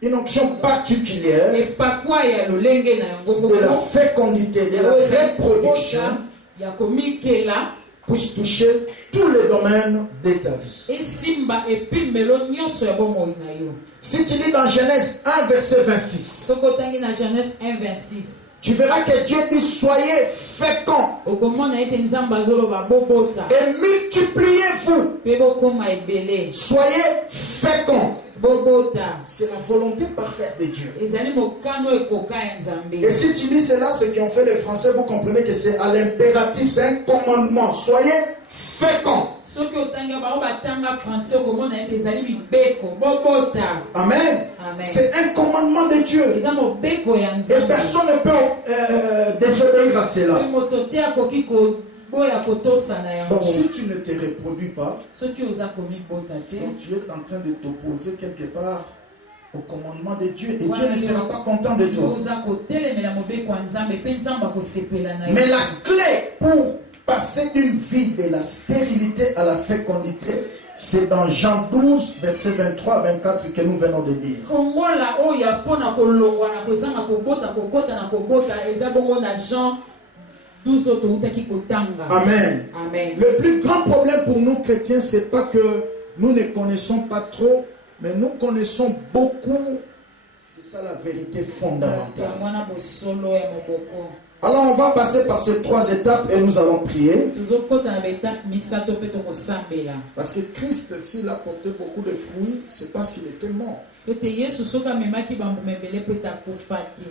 Une onction particulière epakwa ya lolenge na yango de la moko fécondité, de la reproduction ya komikela puisse toucher tous les domaines de ta vie. esimba epimbelo nyonso ya bomoi na yo. Si tu lis dans Genèse 1, verset 26, soki otangi na Genèse 1:26 tu verras que Dieu dit soyez féconds okomona ete nzambe azoloba bobota et multipliez-vous. mpe bokoma ebele. Soyez féconds. bobota C'est la volonté parfaite de Dieu. ezali mokano ekoka ya nzambe. Et si tu lis cela, ceux qui ont fait les Français, vous comprenez que c'est à l'impératif, c'est un commandement. Soyez féconds. soki otanga bao batanga français okomona ete ezali mibeko bobota. Amen. Amen. C'est un commandement de Dieu. eza mobeko ya Et nzambe personne ne peut désobéir à mpe cela. moto te akoki Donc si tu ne te reproduis pas, soki oza komibota te donc tu es en train de t'opposer quelque part au commandement de Dieu et Dieu ne sera pas content de toi. oza kotelemela mobeko ya nzambe mpe nzambe akosepela na yo. Mais la clé pour passer d'une vie de la stérilité à la fécondité, c'est dans Jean 12, verset 23-24 que nous venons de dire. kongola oyo mpona kolongwa na kozanga kobota kokota na kobota eza bongo na Jean 12 oyo toutaki kotanga. Amen. Amen. Le plus grand problème pour nous chrétiens, c'est pas que nous ne connaissons pas trop, mais nous connaissons beaucoup. C'est ça la vérité fondamentale. mwana bosolo ya moboko. Alors on va passer par ces 3 étapes et nous allons prier. tozokota na baetape misato mpe tokosambela. Parce que Christ, s'il a porté beaucoup de fruits, c'est parce qu'il était mort. ete yesu soki amemaki bambuma ebele mpe takufaki.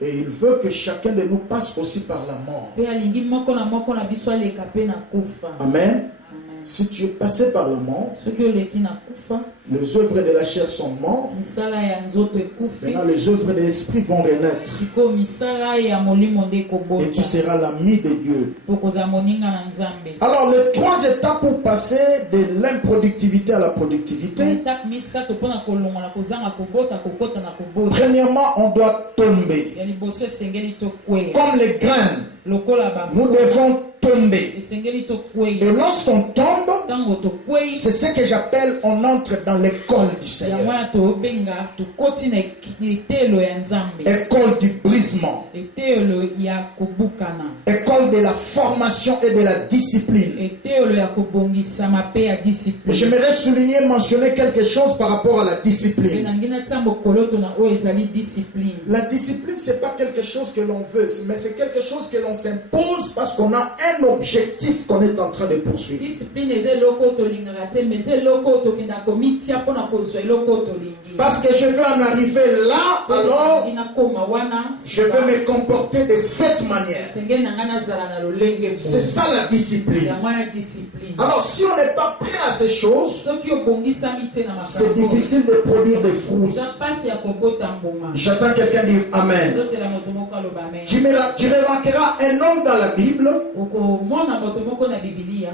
Et il veut que chacun de nous passe aussi par la mort. mpe alingi moko na biso aleka mpe na kufa. Amen. Si tu es passé par la mort, soki oleki na kufa les œuvres de la chair sont mortes. misala ya nzoto ekufi. Maintenant, les œuvres de l'esprit vont renaître. sikoyo misala ya molimo nde Et tu ekobota seras l'ami de Dieu. tokozala moninga na nzambe. Alors, les 3 étapes pour passer de l'improductivité à la productivité. etape misato mpona kolongola kozanga kobota kokota na kobota. Premièrement, on doit tomber. ya liboso esengeli tokweya Comme les graines, lokola nous devons tomber. esengeli Et tokweya. lorsqu'on tombe, ntango tokweyi c'est ce que j'appelle on entre dans l'école du yango Seigneur. wana tobenga tokoti na etelo ya nzambe, École du brisement. etelo ya kobukana, École de la formation et de la discipline. etelo ya kobongisama mpe ya Et discipline. j'aimerais souligner, mentionner quelque chose par rapport à la Mpe discipline. nangi natia mokoloto na oyo ezali discipline. La discipline, c'est pas quelque chose que l'on veut, mais c'est quelque chose que l'on s'impose parce qu'on a un objectif qu'on est en train de poursuivre. Discipline eza eloko oyo tolingaka te, mais eza eloko oyo tokenda komitia mpona kozwa eloko oyo tolingi. Parce que je veux en arriver là, alors nakoma wana je veux me comporter de cette manière. esengeli na ngai nazala na lolenge C'est ça la discipline. yango wana discipline. Alors si on n'est pas prêt à ces choses, soki obongisami te na c'est makambo difficile de produire des fruits. eza mpasi ya kobota mbuma. J'attends quelqu'un dire Amen. ezosela moto moko aloba amen. Tu remarqueras un homme dans la Bible okomona moto moko na bibilia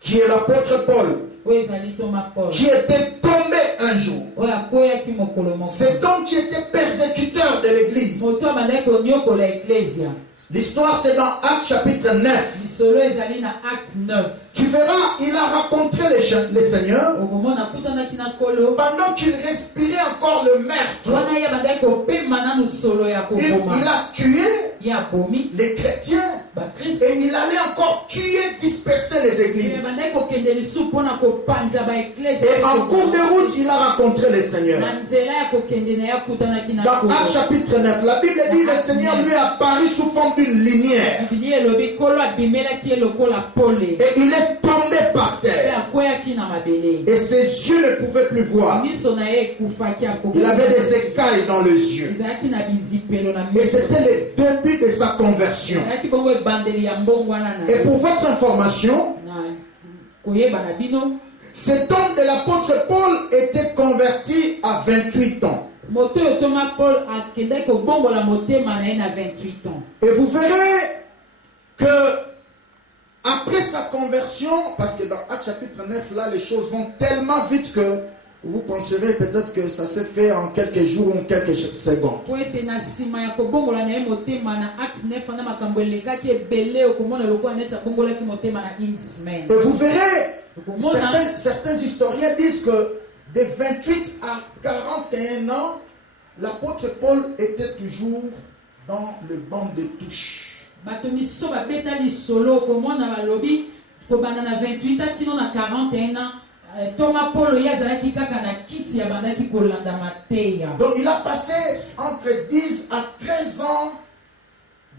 qui est l'apôtre Paul, oyo ezali toma paul qui était tombé un jour. oyo akweyaki mokolo moko. Cet homme qui était persécuteur de l'église. moto abandaki koniokola eklesia. L'histoire c'est dans Actes chapitre 9. lisolo ezali na acte 9. Tu verras, il a rencontré le Seigneur okomona akutanaki na kolo pendant qu'il respirait encore le meurtre. wana ye abandaki kopema nanu solo ya Il koboma a tué ye abomi les chrétiens bakristo. et il allait encore tuer, disperser les églises. abandaki kokende lisu mpona kopanza baeklesi. Et en cours de route, il a rencontré le Seigneur. na nzela ya kokende na ye akutanaki na Dans kolo. Actes chapitre 9, la Bible dit le Seigneur lui est apparu sous forme d'une lumière. bibili elobi kolo abimelaki ye lokola pole Et il est tombé par mpe terre. akweyaki na mabele. Et ses yeux ne pouvaient plus voir. miso na ye ekufaki Il avait des écailles dans les yeux. ezalaki na bizipelo na Et miso. c'était le début de sa conversion. ezalaki bongo ebandeli ya mbongo wana na Et pour votre information, na koyeba na bino cet homme de l'apôtre Paul était converti à 28 ans. moto oyo toma paul akendaki kobongola motema na ye na 28 ans. Et vous verrez que après sa conversion, parce que dans Actes chapitre 9, là, les choses vont tellement vite que vous penserez peut-être que ça s'est fait en quelques jours ou en quelques secondes. po ete na nsima ya kobongola na ye motema na acte 9 wana makambo elekaki ebele okomona lokola neti abongolaki motema na une semaine. Et vous verrez, okomona certains historiens disent que de 28 à 41 ans, l'apôtre Paul était toujours dans le banc de touche. bato miso babeta lisolo okomona balobi kobanda na 28 ans kino na 41 ans toma polo ye azalaki kaka na kiti ya bandaki kolanda mateya. Donc il a passé entre 10 à 13 ans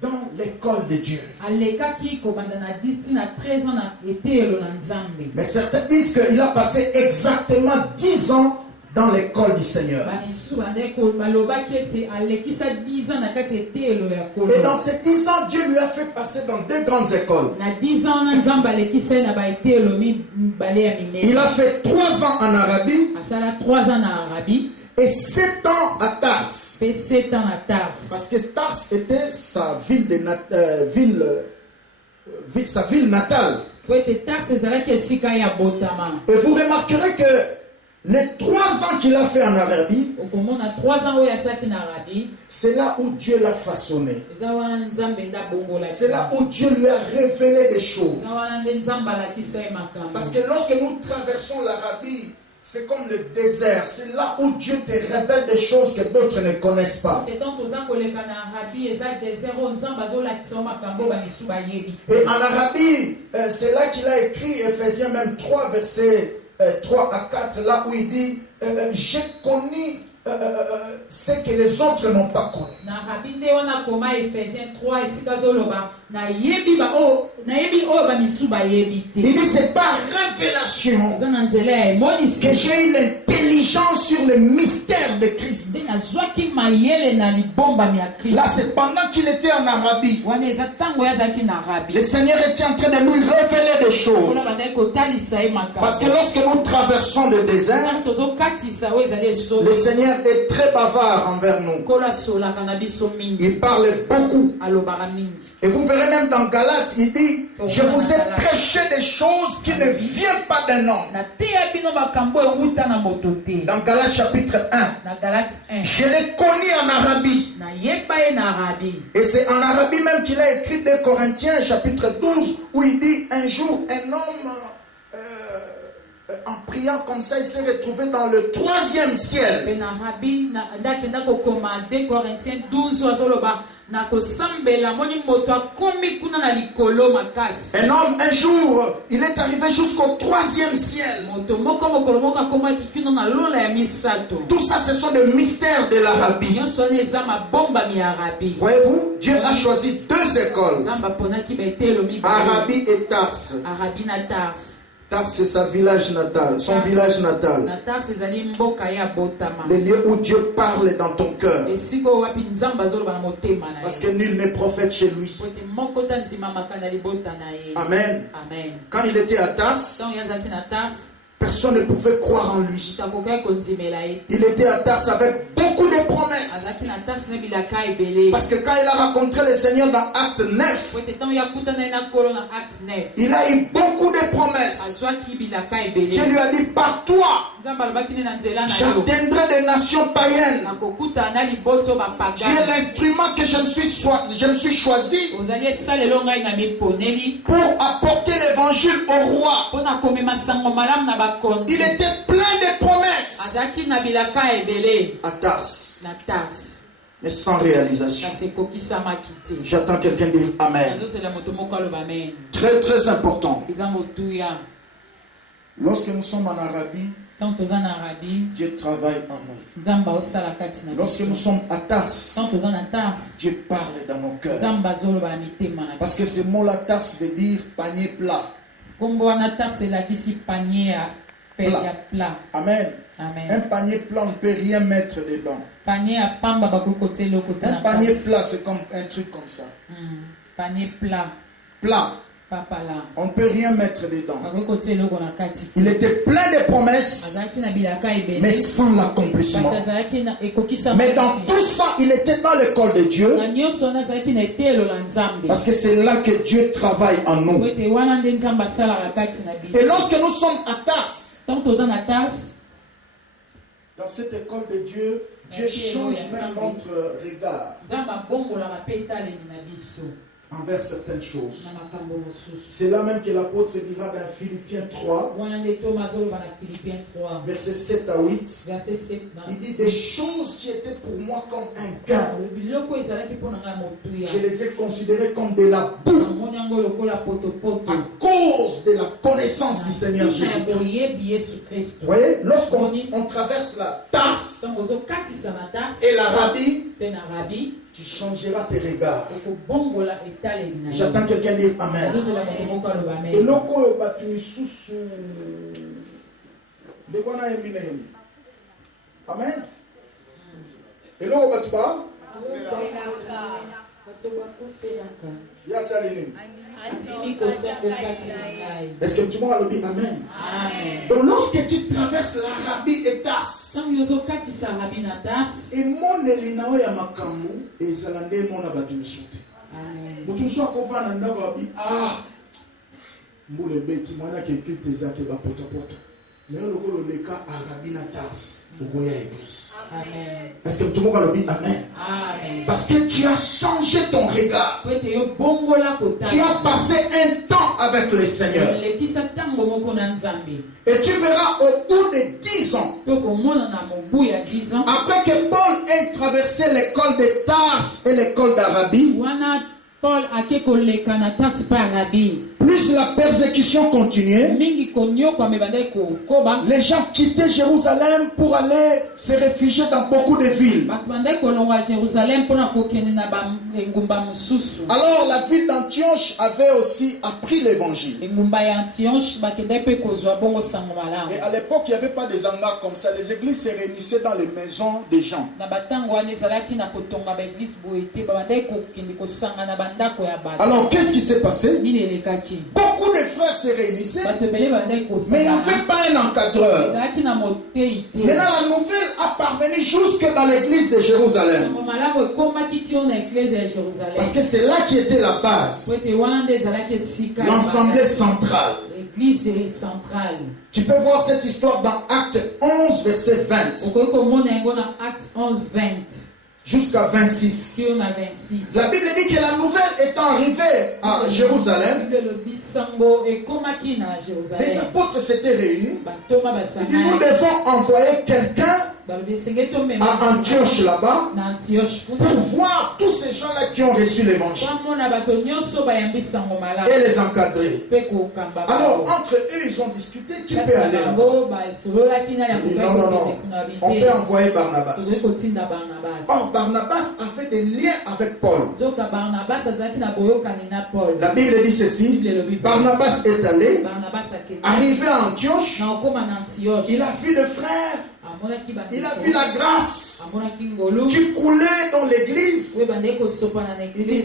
dans l'école de Dieu. alekaki kobanda na 10 na 13 ans na eteyelo na nzambe. Mais certains disent qu'il a passé exactement 10 ans dans l'école du Seigneur. bamisu bandaki balobaki ete alekisa 10 ans na kati eteyelo ya kolo. Et dans ces 10 ans, Dieu lui a fait passer dans 2 grandes écoles. na 10 ans na nzambe alekisa ye na baeteyelo mibale ya minene. Il a fait 3 ans en Arabie asala 3 ans na Arabie et 7 ans à Tars. mpe 7 ans na Tars. Parce que Tars était sa ville sa ville natale. Et vous remarquerez que les 3 ans qu'il a fait en Arabie, c'est là où Dieu l'a façonné. C'est là où Dieu lui a révélé des choses. Parce que lorsque nous traversons l'Arabie, c'est comme le désert. C'est là où Dieu te révèle des choses que d'autres ne connaissent pas. Et en Arabie, c'est là qu'il a écrit Ephésiens même 3, versets 3 à 4, là où il dit j'ai connu ce que les autres n'ont pas connu. Il dit c'est par révélation que j'ai eu l'intelligence sur le mystère de Christ. Là c'est pendant qu'il était en Arabie. Le Seigneur était en train de nous révéler des choses. Parce que lorsque nous traversons le désert, le Seigneur est très bavard envers nous. Il parle beaucoup. Et vous verrez même dans Galates, il dit, je vous ai prêché des choses qui ne viennent pas d'un homme. Dans Galates chapitre 1, je l'ai connu en Arabie. Et c'est en Arabie même qu'il a écrit 2 Corinthiens chapitre 12, où il dit, un jour, un homme... en priant comme ça, il s'est retrouvé dans le 3e ciel. Un homme, un jour, il est arrivé jusqu'au 3e ciel. Tout ça, ce sont des mystères de l'Arabie. Voyez-vous, Dieu a choisi 2 écoles, Arabie et Tarse. Tarse, c'est sa village natal, son village natal. Le lieu où Dieu parle dans ton cœur. Parce que nul n'est prophète chez lui. Amen. Quand il était à Tarse, personne ne pouvait croire en lui. Il était à Tarse avec beaucoup de promesses. Parce que quand il a rencontré le Seigneur dans Acte 9, il a eu beaucoup de promesses. Dieu lui a dit, par toi, j'atteindrai des nations païennes. Tu es l'instrument que je me suis choisi pour apporter l'évangile au roi. Il était plein de promesses à Tarse, mais sans réalisation. J'attends quelqu'un dire Amen. Très très important. Lorsque nous sommes en Arabie, Dieu travaille en nous. Lorsque nous sommes à Tarse, Dieu parle dans nos cœurs. Parce que ce mot-là, Tarse, veut dire panier plat. Amen. Un panier plat, on ne peut rien mettre dedans. Un panier plat, c'est comme un truc comme ça. Panier plat. Plat. On ne peut rien mettre dedans. Il était plein de promesses, mais sans l'accomplissement. Mais dans tout ça, il était dans l'école de Dieu. Parce que c'est là que Dieu travaille en nous. Et lorsque nous sommes à Tarse, dans cette école de Dieu, Dieu change même notre regard envers certaines choses. C'est là même que l'apôtre dira dans Philippiens 3, versets 7 à 8, il dit des choses qui étaient pour moi comme un gain, je les ai considérées comme de la boue à cause de la connaissance du Seigneur Jésus-Christ. Vous voyez, lorsqu'on traverse la Tarse et l'Arabie, tu changeras tes regards. J'attends quelqu'un dire Amen. Et loko batuni susu de wana emine. Amen. Et loko batwa ya salini. Est-ce que tu m'as dit Amen? Donc lorsque tu traverses l'Arabie et Tarse, et mon elinao ya makamu et zalande mon abatuni suti. Amen. Mutu so akova na ndako abi mbule beti mwana ke culte ezate ba poto. Mais lokolo leka arabi na tas okoya église. Amen. Est-ce que tout le monde a dit amen? Amen. Parce que tu as changé ton regard. Tu as passé un temps avec le Seigneur. Et tu verras au bout de 10 ans, après que Paul ait traversé l'école de Tars et l'école d'Arabie, plus la persécution continuait, les gens quittaient Jérusalem pour aller se réfugier dans beaucoup de villes. Alors la ville d'Antioche avait aussi appris l'évangile. Et à l'époque, il n'y avait pas des hangars comme ça. Les églises se réunissaient dans les maisons des gens. Alors qu'est-ce qui s'est passé? Beaucoup de frères se réunissaient, mais il n'y avait pas un encadreur. Maintenant la nouvelle a parvenu jusque dans l'église de Jérusalem. Parce que c'est là qui était la base, l'assemblée centrale. Tu peux voir cette histoire dans Acte 11 verset 20 jusqu'à 26. La Bible dit que la nouvelle étant arrivée à Jérusalem, les apôtres s'étaient réunis. Ils disent, nous devons envoyer quelqu'un à Antioche là-bas pour voir tous ces gens-là qui ont reçu l'évangile et les encadrer. Alors entre eux ils ont discuté qui peut aller là-bas. Non, on peut envoyer Barnabas. Or Barnabas a fait des liens avec Paul. La Bible dit ceci: Barnabas est allé, arrivé à Antioche, il a vu le frère. Il a vu la grâce qui coulait dans l'église. Il dit,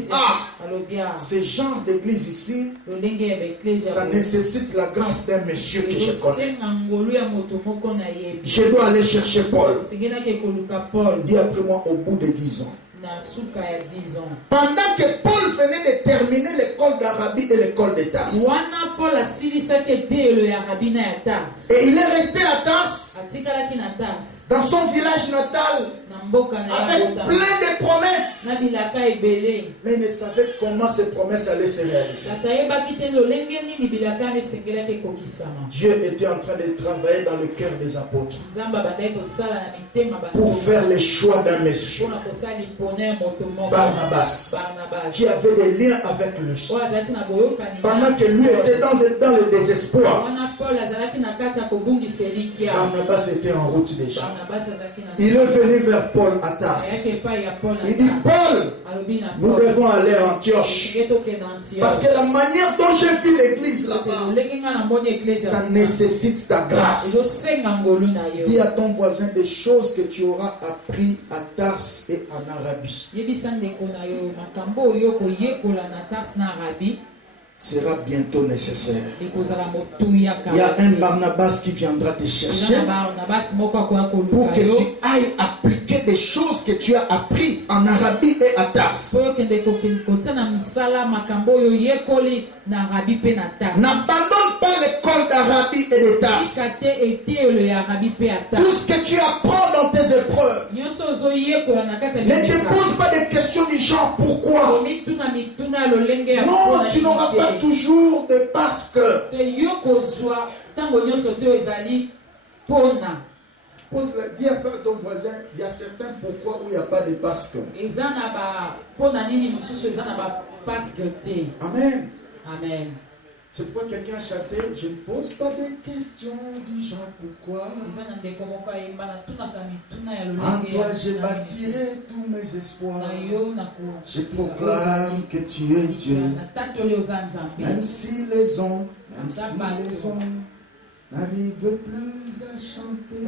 ce genre d'église ici, ça nécessite la grâce d'un monsieur que je connais. Je dois aller chercher Paul. Dis après moi, au bout de 10 ans. Pendant que Paul venait de terminer l'école d'Arabie et l'école de Tars, et il est resté à Tars, dans son village natal, avec plein de promesses, mais il ne savait comment ces promesses allaient se réaliser. Dieu était en train de travailler dans le cœur des apôtres pour faire le choix d'un monsieur, Barnabas, qui avait des liens avec lui. Pendant que lui était dans le désespoir, Barnabas était en route déjà. Il est venu vers Paul à Tars. Il dit, Paul, nous devons aller à Antioche. Parce que la manière dont j'ai vu l'église là-bas, ça nécessite ta grâce. Dis à ton voisin des choses que tu auras appris à Tars et en Arabie sera bientôt nécessaire. Il y a un Barnabas qui viendra te chercher pour que tu ailles appliquer des choses que tu as appris en Arabie et à Tars. N'abandonne pas l'école d'Arabie et de Tars. Tout ce que tu apprends dans tes épreuves, ne te pose pas de questions du genre pourquoi. Non, tu n'auras pas toujours de parce que. Dis à ton voisin, il y a certains pourquoi où il n'y a pas de parce que. Amen. Amen. C'est pourquoi quelqu'un a chanté, je ne pose pas de questions du genre pourquoi. En toi je bâtirai tous mes espoirs. Je proclame que tu es Dieu. Même si les hommes n'arrivent plus à chanter,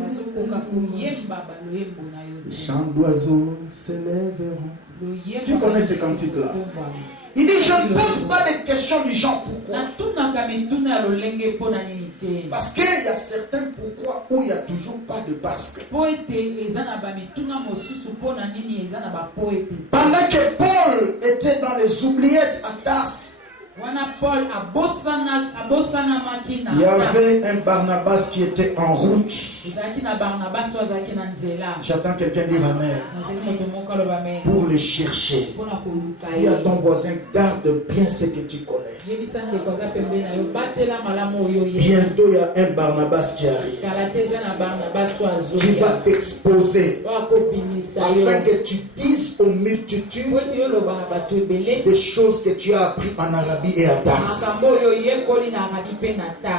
les chants d'oiseaux s'élèveront. Tu connais ce cantique-là? Il dit, je ne pose pas de questions du genre pourquoi. Parce qu'il y a certains pourquoi où il n'y a toujours pas de parce que. Pendant que Paul était dans les oubliettes à Tarse, il y avait un Barnabas qui était en route. J'attends quelqu'un dire amen. Pour le chercher. Dis à ton voisin, garde bien ce que tu connais. Bientôt il y a un Barnabas qui arrive. Qui va t'exposer afin que tu dises aux multitudes des choses que tu as apprises en Arabie et à Tarse.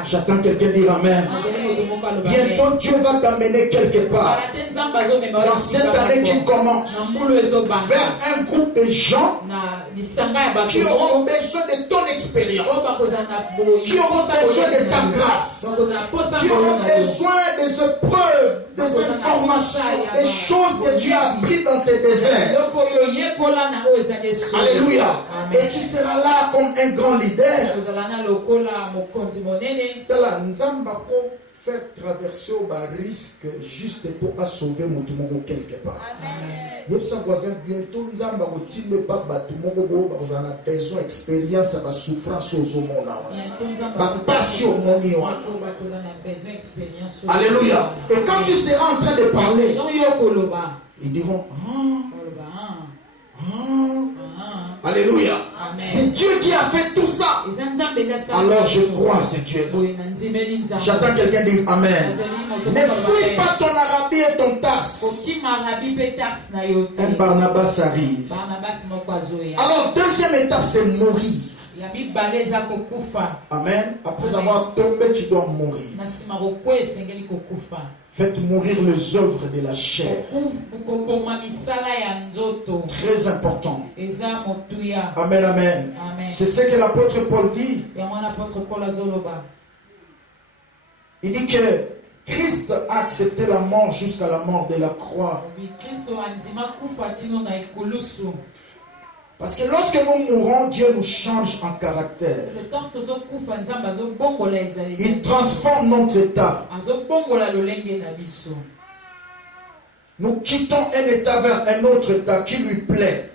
J'attends quelqu'un dire amen. Bientôt Dieu va t'amener quelque part. Dans cette année qui commence, vers un groupe de gens qui auront besoin de ton expérience, qui auront besoin de ta grâce, qui auront besoin des épreuves, des informations, des choses que Dieu a apprises dans tes déserts. Alléluia. Et tu seras là comme un grand leader. Faire traverser au risque juste pour sauver mon monde quelque part. Bientôt nous allons besoin d'expérience, de souffrance aux hommes. Passion. Alléluia. Et quand tu seras en train de parler, ils diront Alléluia. C'est Dieu qui a fait tout ça. Alors je crois ce Dieu. J'attends quelqu'un dire amen. Ne fuis pas ton Arabie et ton Tarse. Un Barnabas arrive. Alors deuxième étape, c'est mourir. Amen. Après avoir tombé, tu dois mourir. Faites mourir les œuvres de la chair. Très important. Amen, amen. C'est ce que l'apôtre Paul dit. Il dit que Christ a accepté la mort jusqu'à la mort de la croix. Parce que lorsque nous mourons, Dieu nous change en caractère. Il transforme notre état. Nous quittons un état vers un autre état qui lui plaît.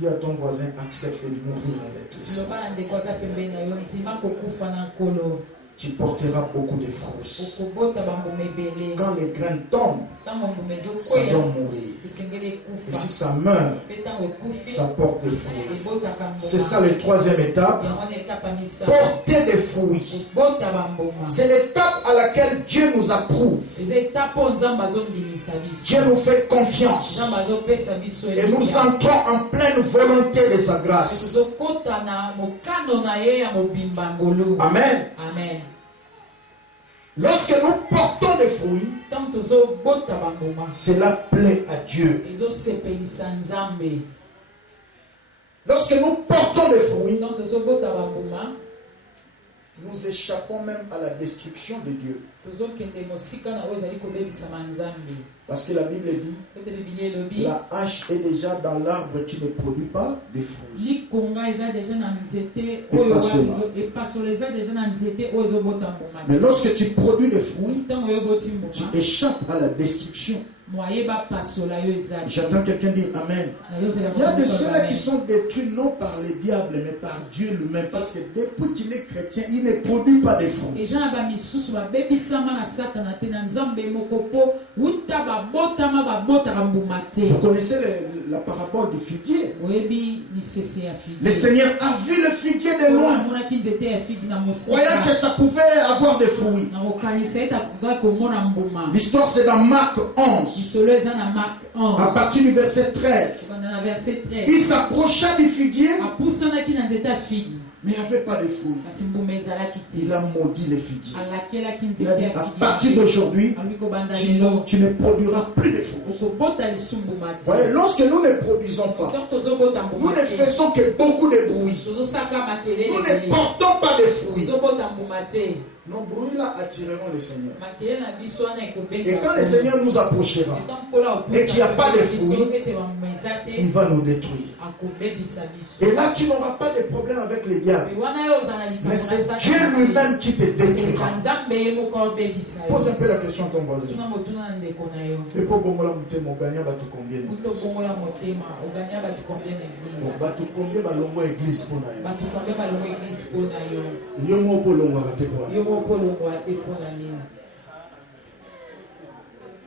Dis à ton voisin, accepte de mourir avec Christ. Tu porteras beaucoup de fruits. Quand les graines tombent, ça doit mourir. Et si ça meurt, ça porte des fruits. C'est ça la troisième étape. Porter des fruits. C'est l'étape à laquelle Dieu nous approuve. Dieu nous fait confiance. Et nous entrons en pleine volonté de sa grâce. Amen. Amen. Lorsque nous portons des fruits, cela plaît à Dieu. Lorsque nous portons des fruits, nous échappons même à la destruction de Dieu. Parce que la Bible dit, la hache est déjà dans l'arbre qui ne produit pas de fruits. Mais lorsque tu produis des fruits, tu échappes à la destruction. J'attends quelqu'un dire amen. Il y a de ceux-là qui sont détruits non par le diable mais par Dieu lui-même, parce que depuis qu'il est chrétien, il ne produit pas de fruits. Vous connaissez la parabole du figuier. Le Seigneur a vu le figuier de loin, croyant que ça pouvait avoir des fruits. L'histoire c'est dans Marc 11. À partir du verset 13. Il s'approcha du figuier, mais il n'y avait pas de fruits. Il a maudit les figuiers. Il a dit, à partir d'aujourd'hui, tu ne produiras plus de fruits. Voyez, lorsque nous ne produisons pas, nous ne faisons que beaucoup de bruit. Nous ne portons pas de fruits. nos bruits là attireront le Seigneur. makele na biso wana Et ekobenga quand le Seigneur nous approchera et qu'il n'y a pas de fruits, il va nous détruire. akobebisa biso. Et là, tu n'auras pas de problème avec le diable. wana yo ozala likambo Mais na c'est Satana Dieu te. lui-même qui te détruira. nzambe ye moko obebisa yo. Pose un peu la question à ton voisin. tuna motuna na ndeko na yo Et pour Bongola Moutemo, gagner bateau combien? kuto bongola motema oganya bato combien na église Bateau combien balongo église pour naï? bato combien balongo église mpo na yo Yo mo pour longo bateau quoi? yo moko olongwa te mpo na nini.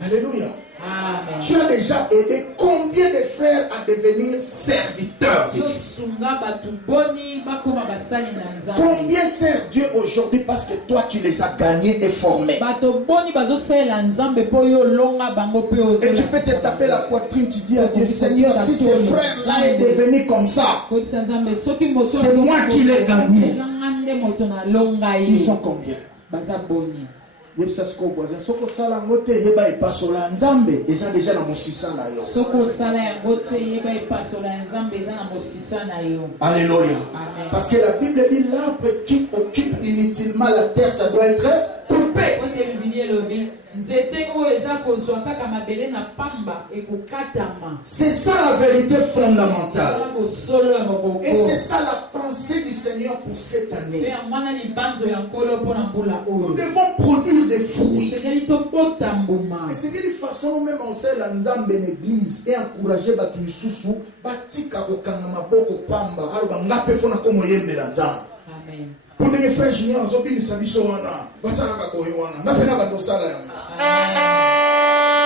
Alléluia. amen. Tu as déjà aidé combien de frères à devenir serviteurs de yo Dieu? sunga bato boni bakoma basali na nzambe. Combien sert Dieu aujourd'hui parce que toi tu les as gagnés et formés? bato boni bazosalela nzambe mpo yo olonga bango mpe ozola. Et tu peux te taper la poitrine, tu dis à Dieu, Seigneur, si ce frère-là est devenu comme ça, Kodisa nzambe soki moto c'est moi qui l'ai gagné. ezanga nde moto nalonga ye. Ils sont combien? baza boni. Yebisa siko voisin, soko sala ngote yeba epasola nzambe, eza déjà na mosisa na yo. soki osala yango te yeba epasola ya nzambe eza na mosisa na yo. Alléluia. Amen. Parce que la Bible dit l'arbre qui occupe inutilement la terre, ça doit être coupé. ote bibili elobi nzete oyo eza kozwa kaka mabele na pamba ekokatama. C'est ça la vérité fondamentale. eza bosolo ya maboko. Et c'est ça la pensée du Seigneur pour cette mpe année. ya mwana libanzo ya nkolo mpo na mbula Nous oyo. devons produire des fruits. esengeli tobota mbuma. Et c'est une façon même on sait la nzambe l'église et encourager batu isusu batika kokanga maboko pamba aloba ngape fona komo yembela nzambe. amen. Pour les frères juniors ozobinisa biso wana basala bakoyi wana ngape na bandosala yango.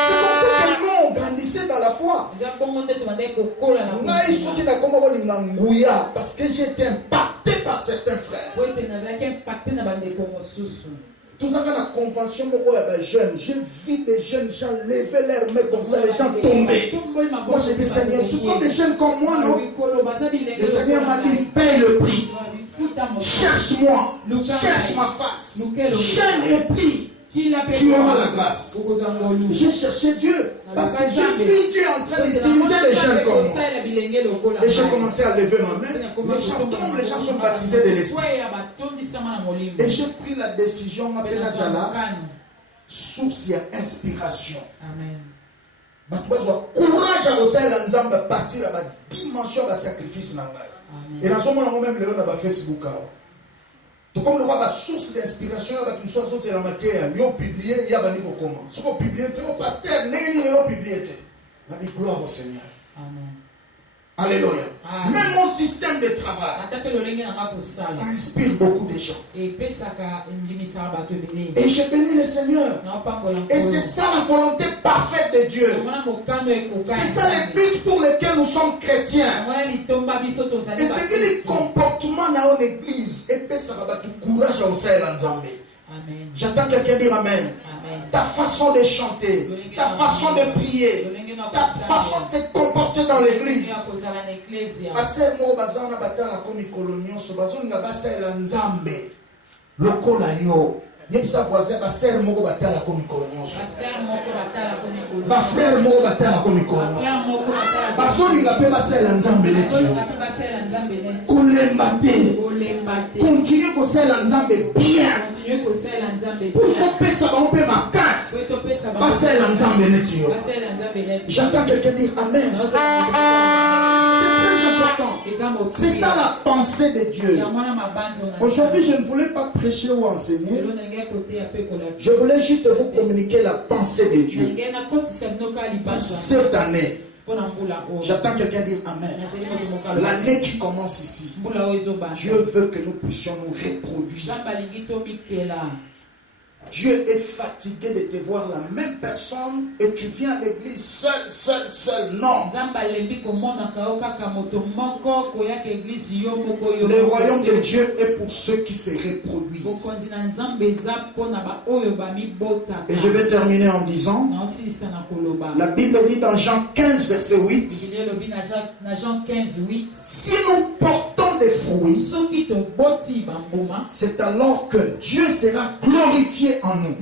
C'est comme ça que nous on grandissait dans la foi. eza bongo nde tobandaki kokola na Ngai soki nakoma kolinga nguya parce que j'ai été impacté par certains frères. po ete nazalaki impacte na bandeko mosusu. Tout ça, la convention de jeunes, j'ai vu des jeunes gens lever leurs mains comme ça, les gens tomber. Moi j'ai dit, Seigneur, ce sont des jeunes comme moi, non? Le Seigneur m'a dit, paye le prix. Cherche-moi, cherche ma face. J'aime le prix. Tu auras la grâce. J'ai cherché Dieu parce que j'ai vu Dieu en train d'utiliser les jeunes comme moi. Et j'ai commencé à lever ma main. Les gens tombent, les gens sont baptisés de l'esprit. Et j'ai pris la décision, m'appelle Nazala, source et inspiration. Amen. Courage à oser la nzambe à partir de la dimension de sacrifice. Et dans ce moment, même le dans Facebook. Donc comme le voit la source d'inspiration, il y a une source de la matière, il y a publié, il y a un livre comment. Ce qu'on publie, c'est au pasteur, il y a publié. La gloire au Seigneur. Amen. Alléluia. Amen. Même mon système de travail, ça inspire beaucoup de gens. Et je bénis le Seigneur. Et c'est ça la volonté parfaite de Dieu. C'est ça le but pour lequel nous sommes chrétiens. Et c'est que les comportements dans l'église, et puis ça va te courage à oser l'ensemble. J'entends quelqu'un dire Amen. Ta façon de chanter, ta façon de prier, ta façon de te comporter dans l'église. Passer mo bazana batala ko mikolo nyonso bazonga basala nzambe lokola yo. Yebisa voisin baser moko batala ko mikolo nyonso. Ba frère moko batala ko mikolo nyonso. Bazolinga pe basala nzambe letu. Kulemba te. Continue kosala nzambe bien. Pour qu'on puisse avoir un peu ma casse. Passer l'ensemble de Dieu. J'entends quelqu'un dire Amen. C'est très important. C'est ça la pensée de Dieu. Aujourd'hui, je ne voulais pas prêcher ou enseigner. Je voulais juste vous communiquer la pensée de Dieu. Pour cette année. J'attends quelqu'un dire Amen. L'année qui commence ici, Dieu veut que nous puissions nous reproduire. Dieu est fatigué de te voir la même personne et tu viens à l'église seul. Non. Le royaume de Dieu est pour ceux qui se reproduisent. Et je vais terminer en disant, la Bible dit dans Jean 15 verset 8, si nous portons des fruits, c'est alors que Dieu sera glorifié en nous.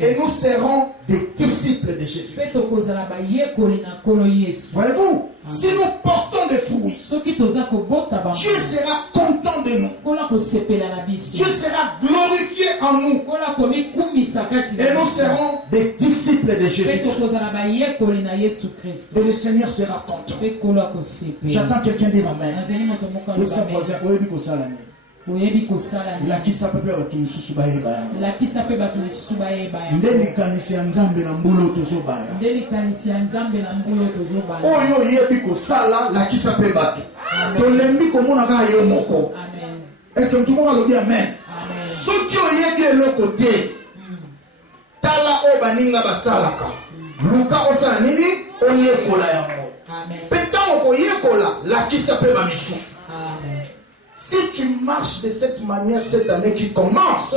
Et nous serons des disciples de Jésus. Voyez-vous, si nous portons des fruits, Dieu sera content de nous. Dieu sera glorifié en nous. Et nous serons des disciples de Jésus-Christ. Et le Seigneur sera content. J'attends quelqu'un dire Amen. Vous savez, lakisa pepe bato misusu bayeba nde likanisi ya nzambe na mbula tozobala oyo oyebi kosala lakisa pe bato tolembi komona kaka yo moko. Est-ce que tout le monde alobi amen? Soki oyebi eloko te tala oyo baninga basalaka luka osala nini oyekola yango mpe ntango koyekola lakisa pe bamisusu. Si tu marches de cette manière cette année qui commence,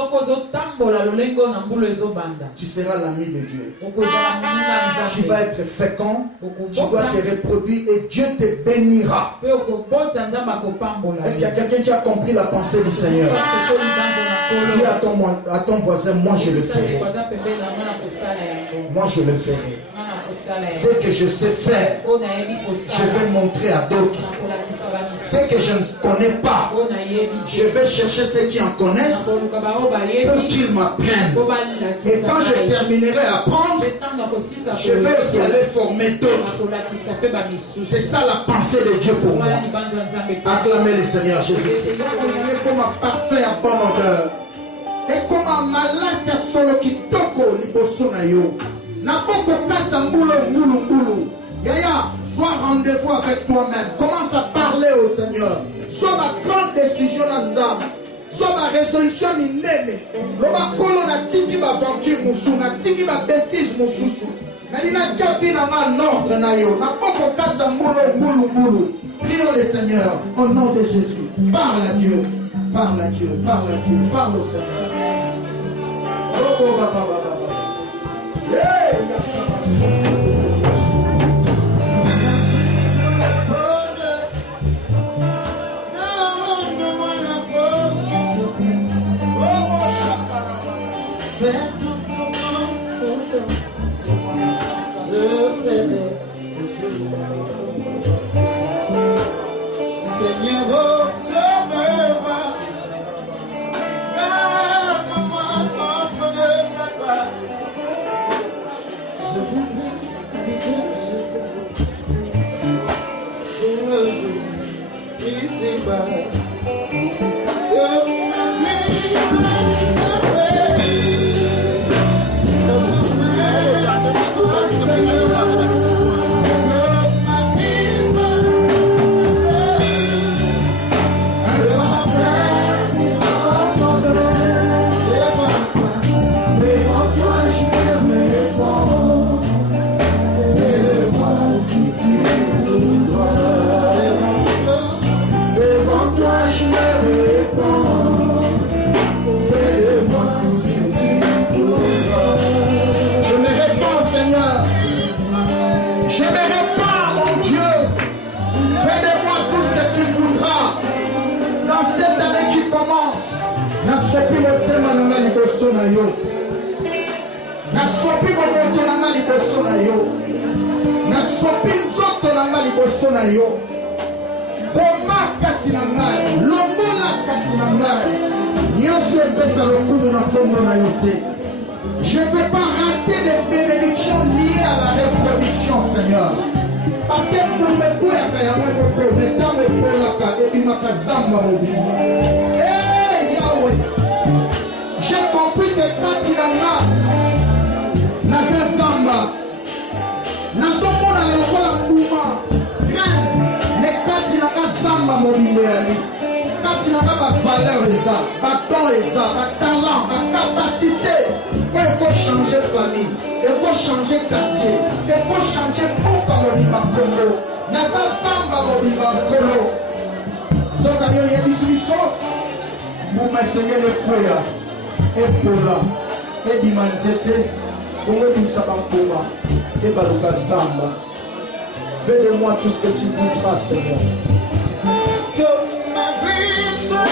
tu seras l'ami de Dieu. Tu vas être fécond, tu dois te reproduire et Dieu te bénira. Est-ce qu'il y a quelqu'un qui a compris la pensée du Seigneur? Dis à ton voisin, moi je le ferai. Moi je le ferai. Ce que je sais faire, je vais montrer à d'autres. Ce que je ne connais pas, je vais chercher ceux qui en connaissent pour qu'ils m'apprennent. Et quand je terminerai à apprendre, je vais aussi aller former d'autres. C'est ça la pensée de Dieu pour moi. Acclamez le Seigneur Jésus-Christ. Comme un parfait à bon odeur. Et comme un malasia solo kitoko liboso na yo. Naboko kata mbulo mbulu mbulu. Yaya, sois rendez-vous avec toi-même. Commence à parler au Seigneur. Sois ma grande décision dans l'âme. Sois ma résolution minene. Loba kolo na tiki ba aventure musu, na tiki ba bêtise mususu. Na dina javi na ma ordre na yo. Naboko kata mbulo mbulu mbulu. Prions le Seigneur au nom de Jésus. Parle à Dieu. Parle à Dieu. Parle à Dieu. Parle au Seigneur. Oh, baba, baba. Seigneur, sauve-moi. Garde-moi contre de ta part. Je voudrais habiter ce jour ici-bas. Nasopi motema na nga liboso na yo. Nasopi moto na nga liboso na yo. Nasopi nzoto na nga liboso na yo. Boma kati na ngai, longola kati na ngai. Nyonso epesa lokumu na kombo na yo te. Je ne peux pas rater des bénédictions liées à la reproduction, Seigneur. Parce que pour me couper à mon corps, mais dans mes polaka et bimaka zamba mobile. J'ai compris que quand il en a, Naza Zamba, Nazomona le Kola Kouma, mais quand il en a Zamba Mobile, quand il en a ma valeur, ma don, ma talent, ma capacité, il faut changer famille, il faut changer quartier, il faut changer pour Mobile Congo, Naza Zamba Mobile Congo. Zogayo Yabismiso, pour m'enseigner le prière. Et Pola, et Dimanzete, pour me dire ça et Baluka Samba. Fais de moi tout ce que tu voudras, Seigneur. Que ma vie soit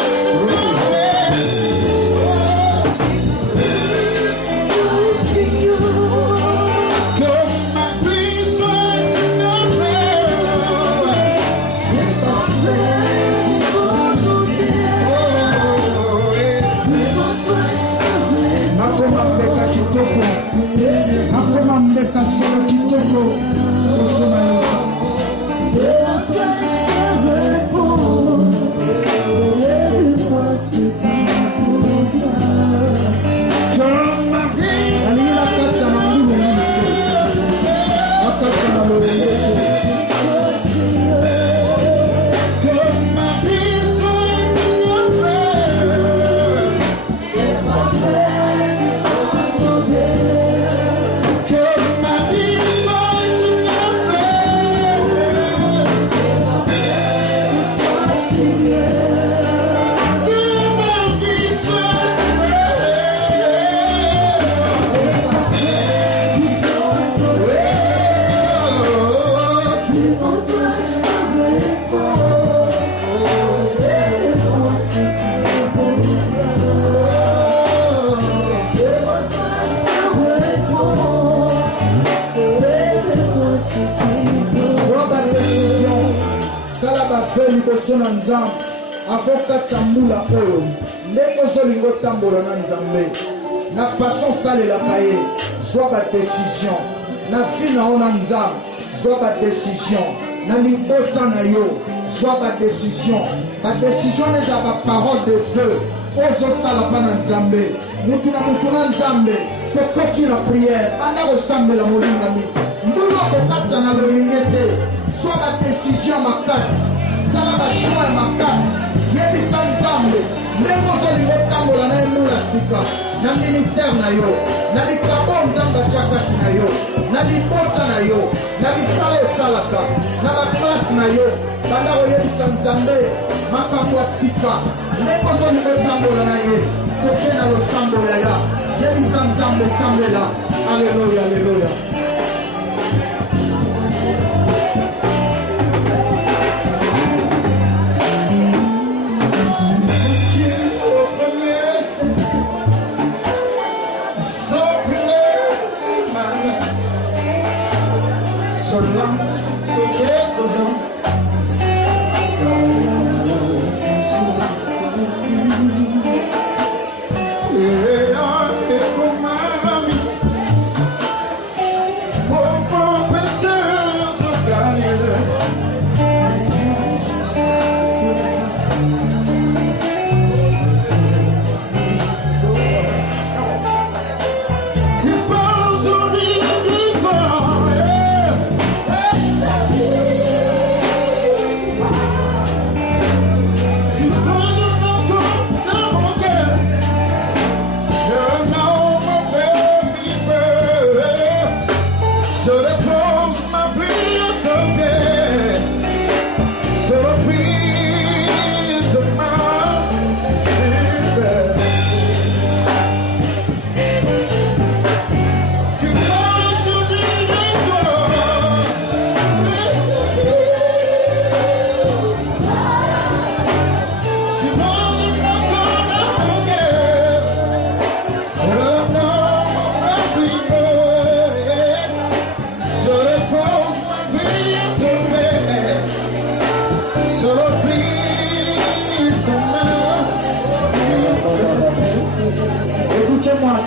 liboso na nzambe akokatisa mbula oyo ndenge ozolinga otambola na nzambe na façon osalelaka ye zwa badécision na vi na yo na nzambe zwa badécision na libota na yo zwa badécision badécision eza baparole de feu ozosala mpa na nzambe mutu na nzambe tokoti na priere banda kosambela molingami mbula kokatisa na lolinge te zwa badécision makasi sala bashwa ya makasi yebisa nzambe ndenge ozolinga otambola na ye mbula sika na ministère na yo na likambo nzambe atya kati na yo na libota na yo na bisala osalaka na baklase na yo banda koyebisa nzambe makambo ya sika ndenge ozolinga otambola na ye toke na losambo ya ya yebisa nzambe sambela aleluya aleluya.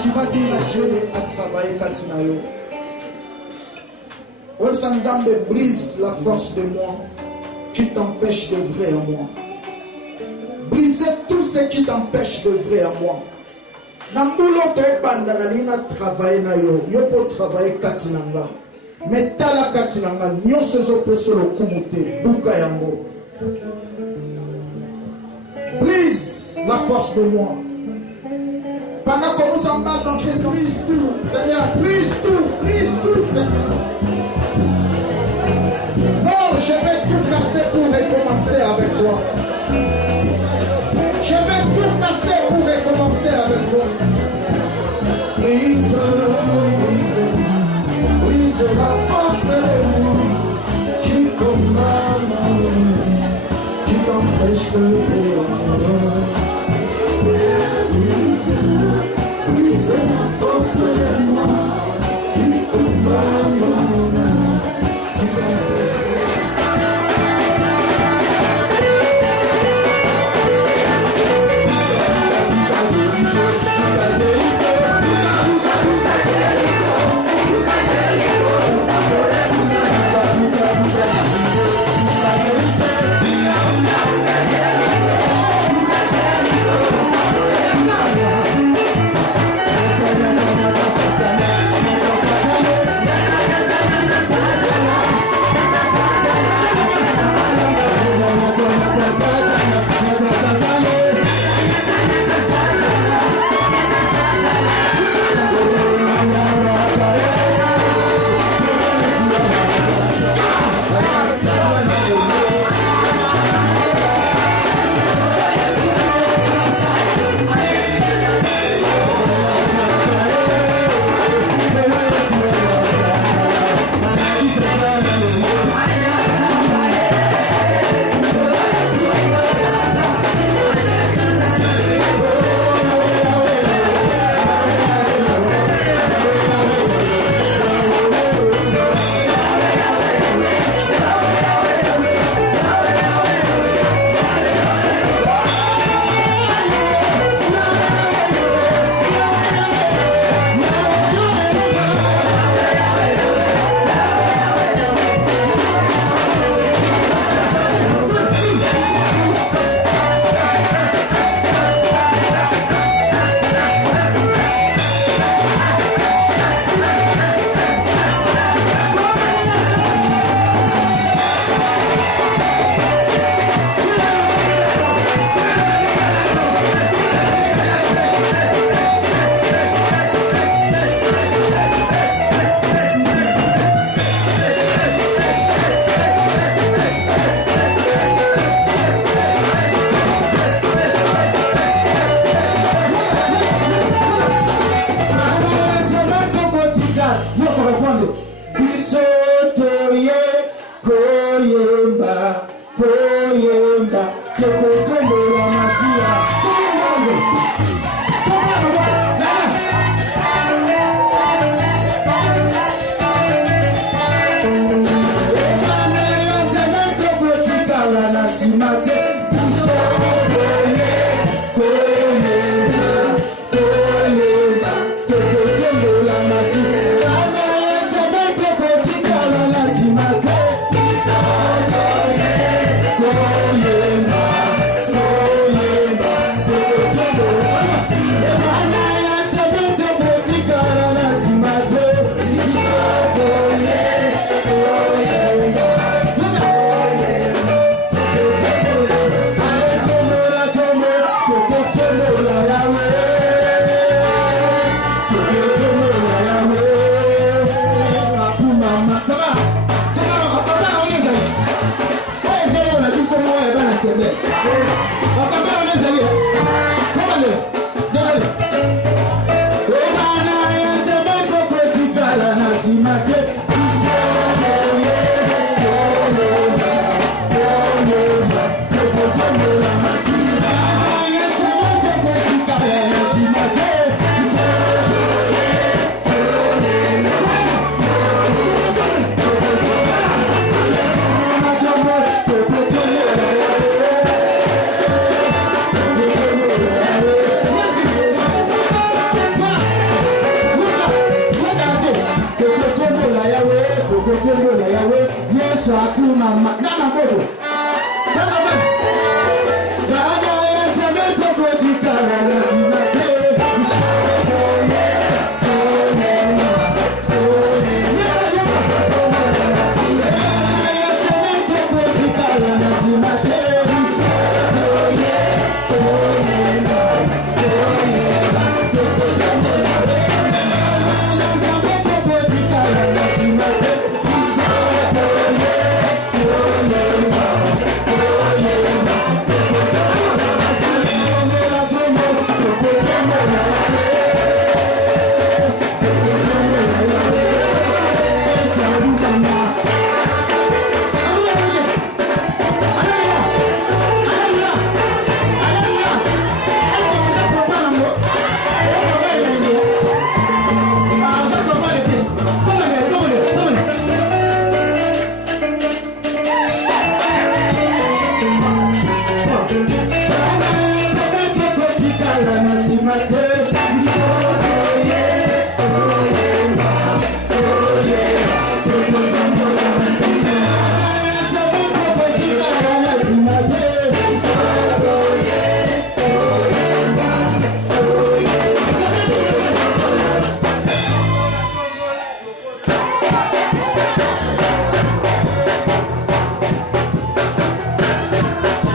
Tu vas dégager à travailler Katinayo. Websa Nzambe brise la force de moi qui t'empêche d'œuvrer en moi. Brisez tout ce qui t'empêche d'œuvrer en moi. Nambulo to banda na lina travailler na yo. Yo po travailler Katinanga. Mais tala Katinanga nyo sezo peso lo kumute buka yango. Brise la force de moi. Pendant que nous sommes dans cette brise tout, Seigneur, brise tout, Seigneur. Non, je vais tout casser pour recommencer avec toi. Je vais tout casser pour recommencer avec toi. Brise la force de moi qui commande, qui t'empêche de vivre. Brise la force de moi qui commande, qui t'empêche. Akabera nezali. Come on.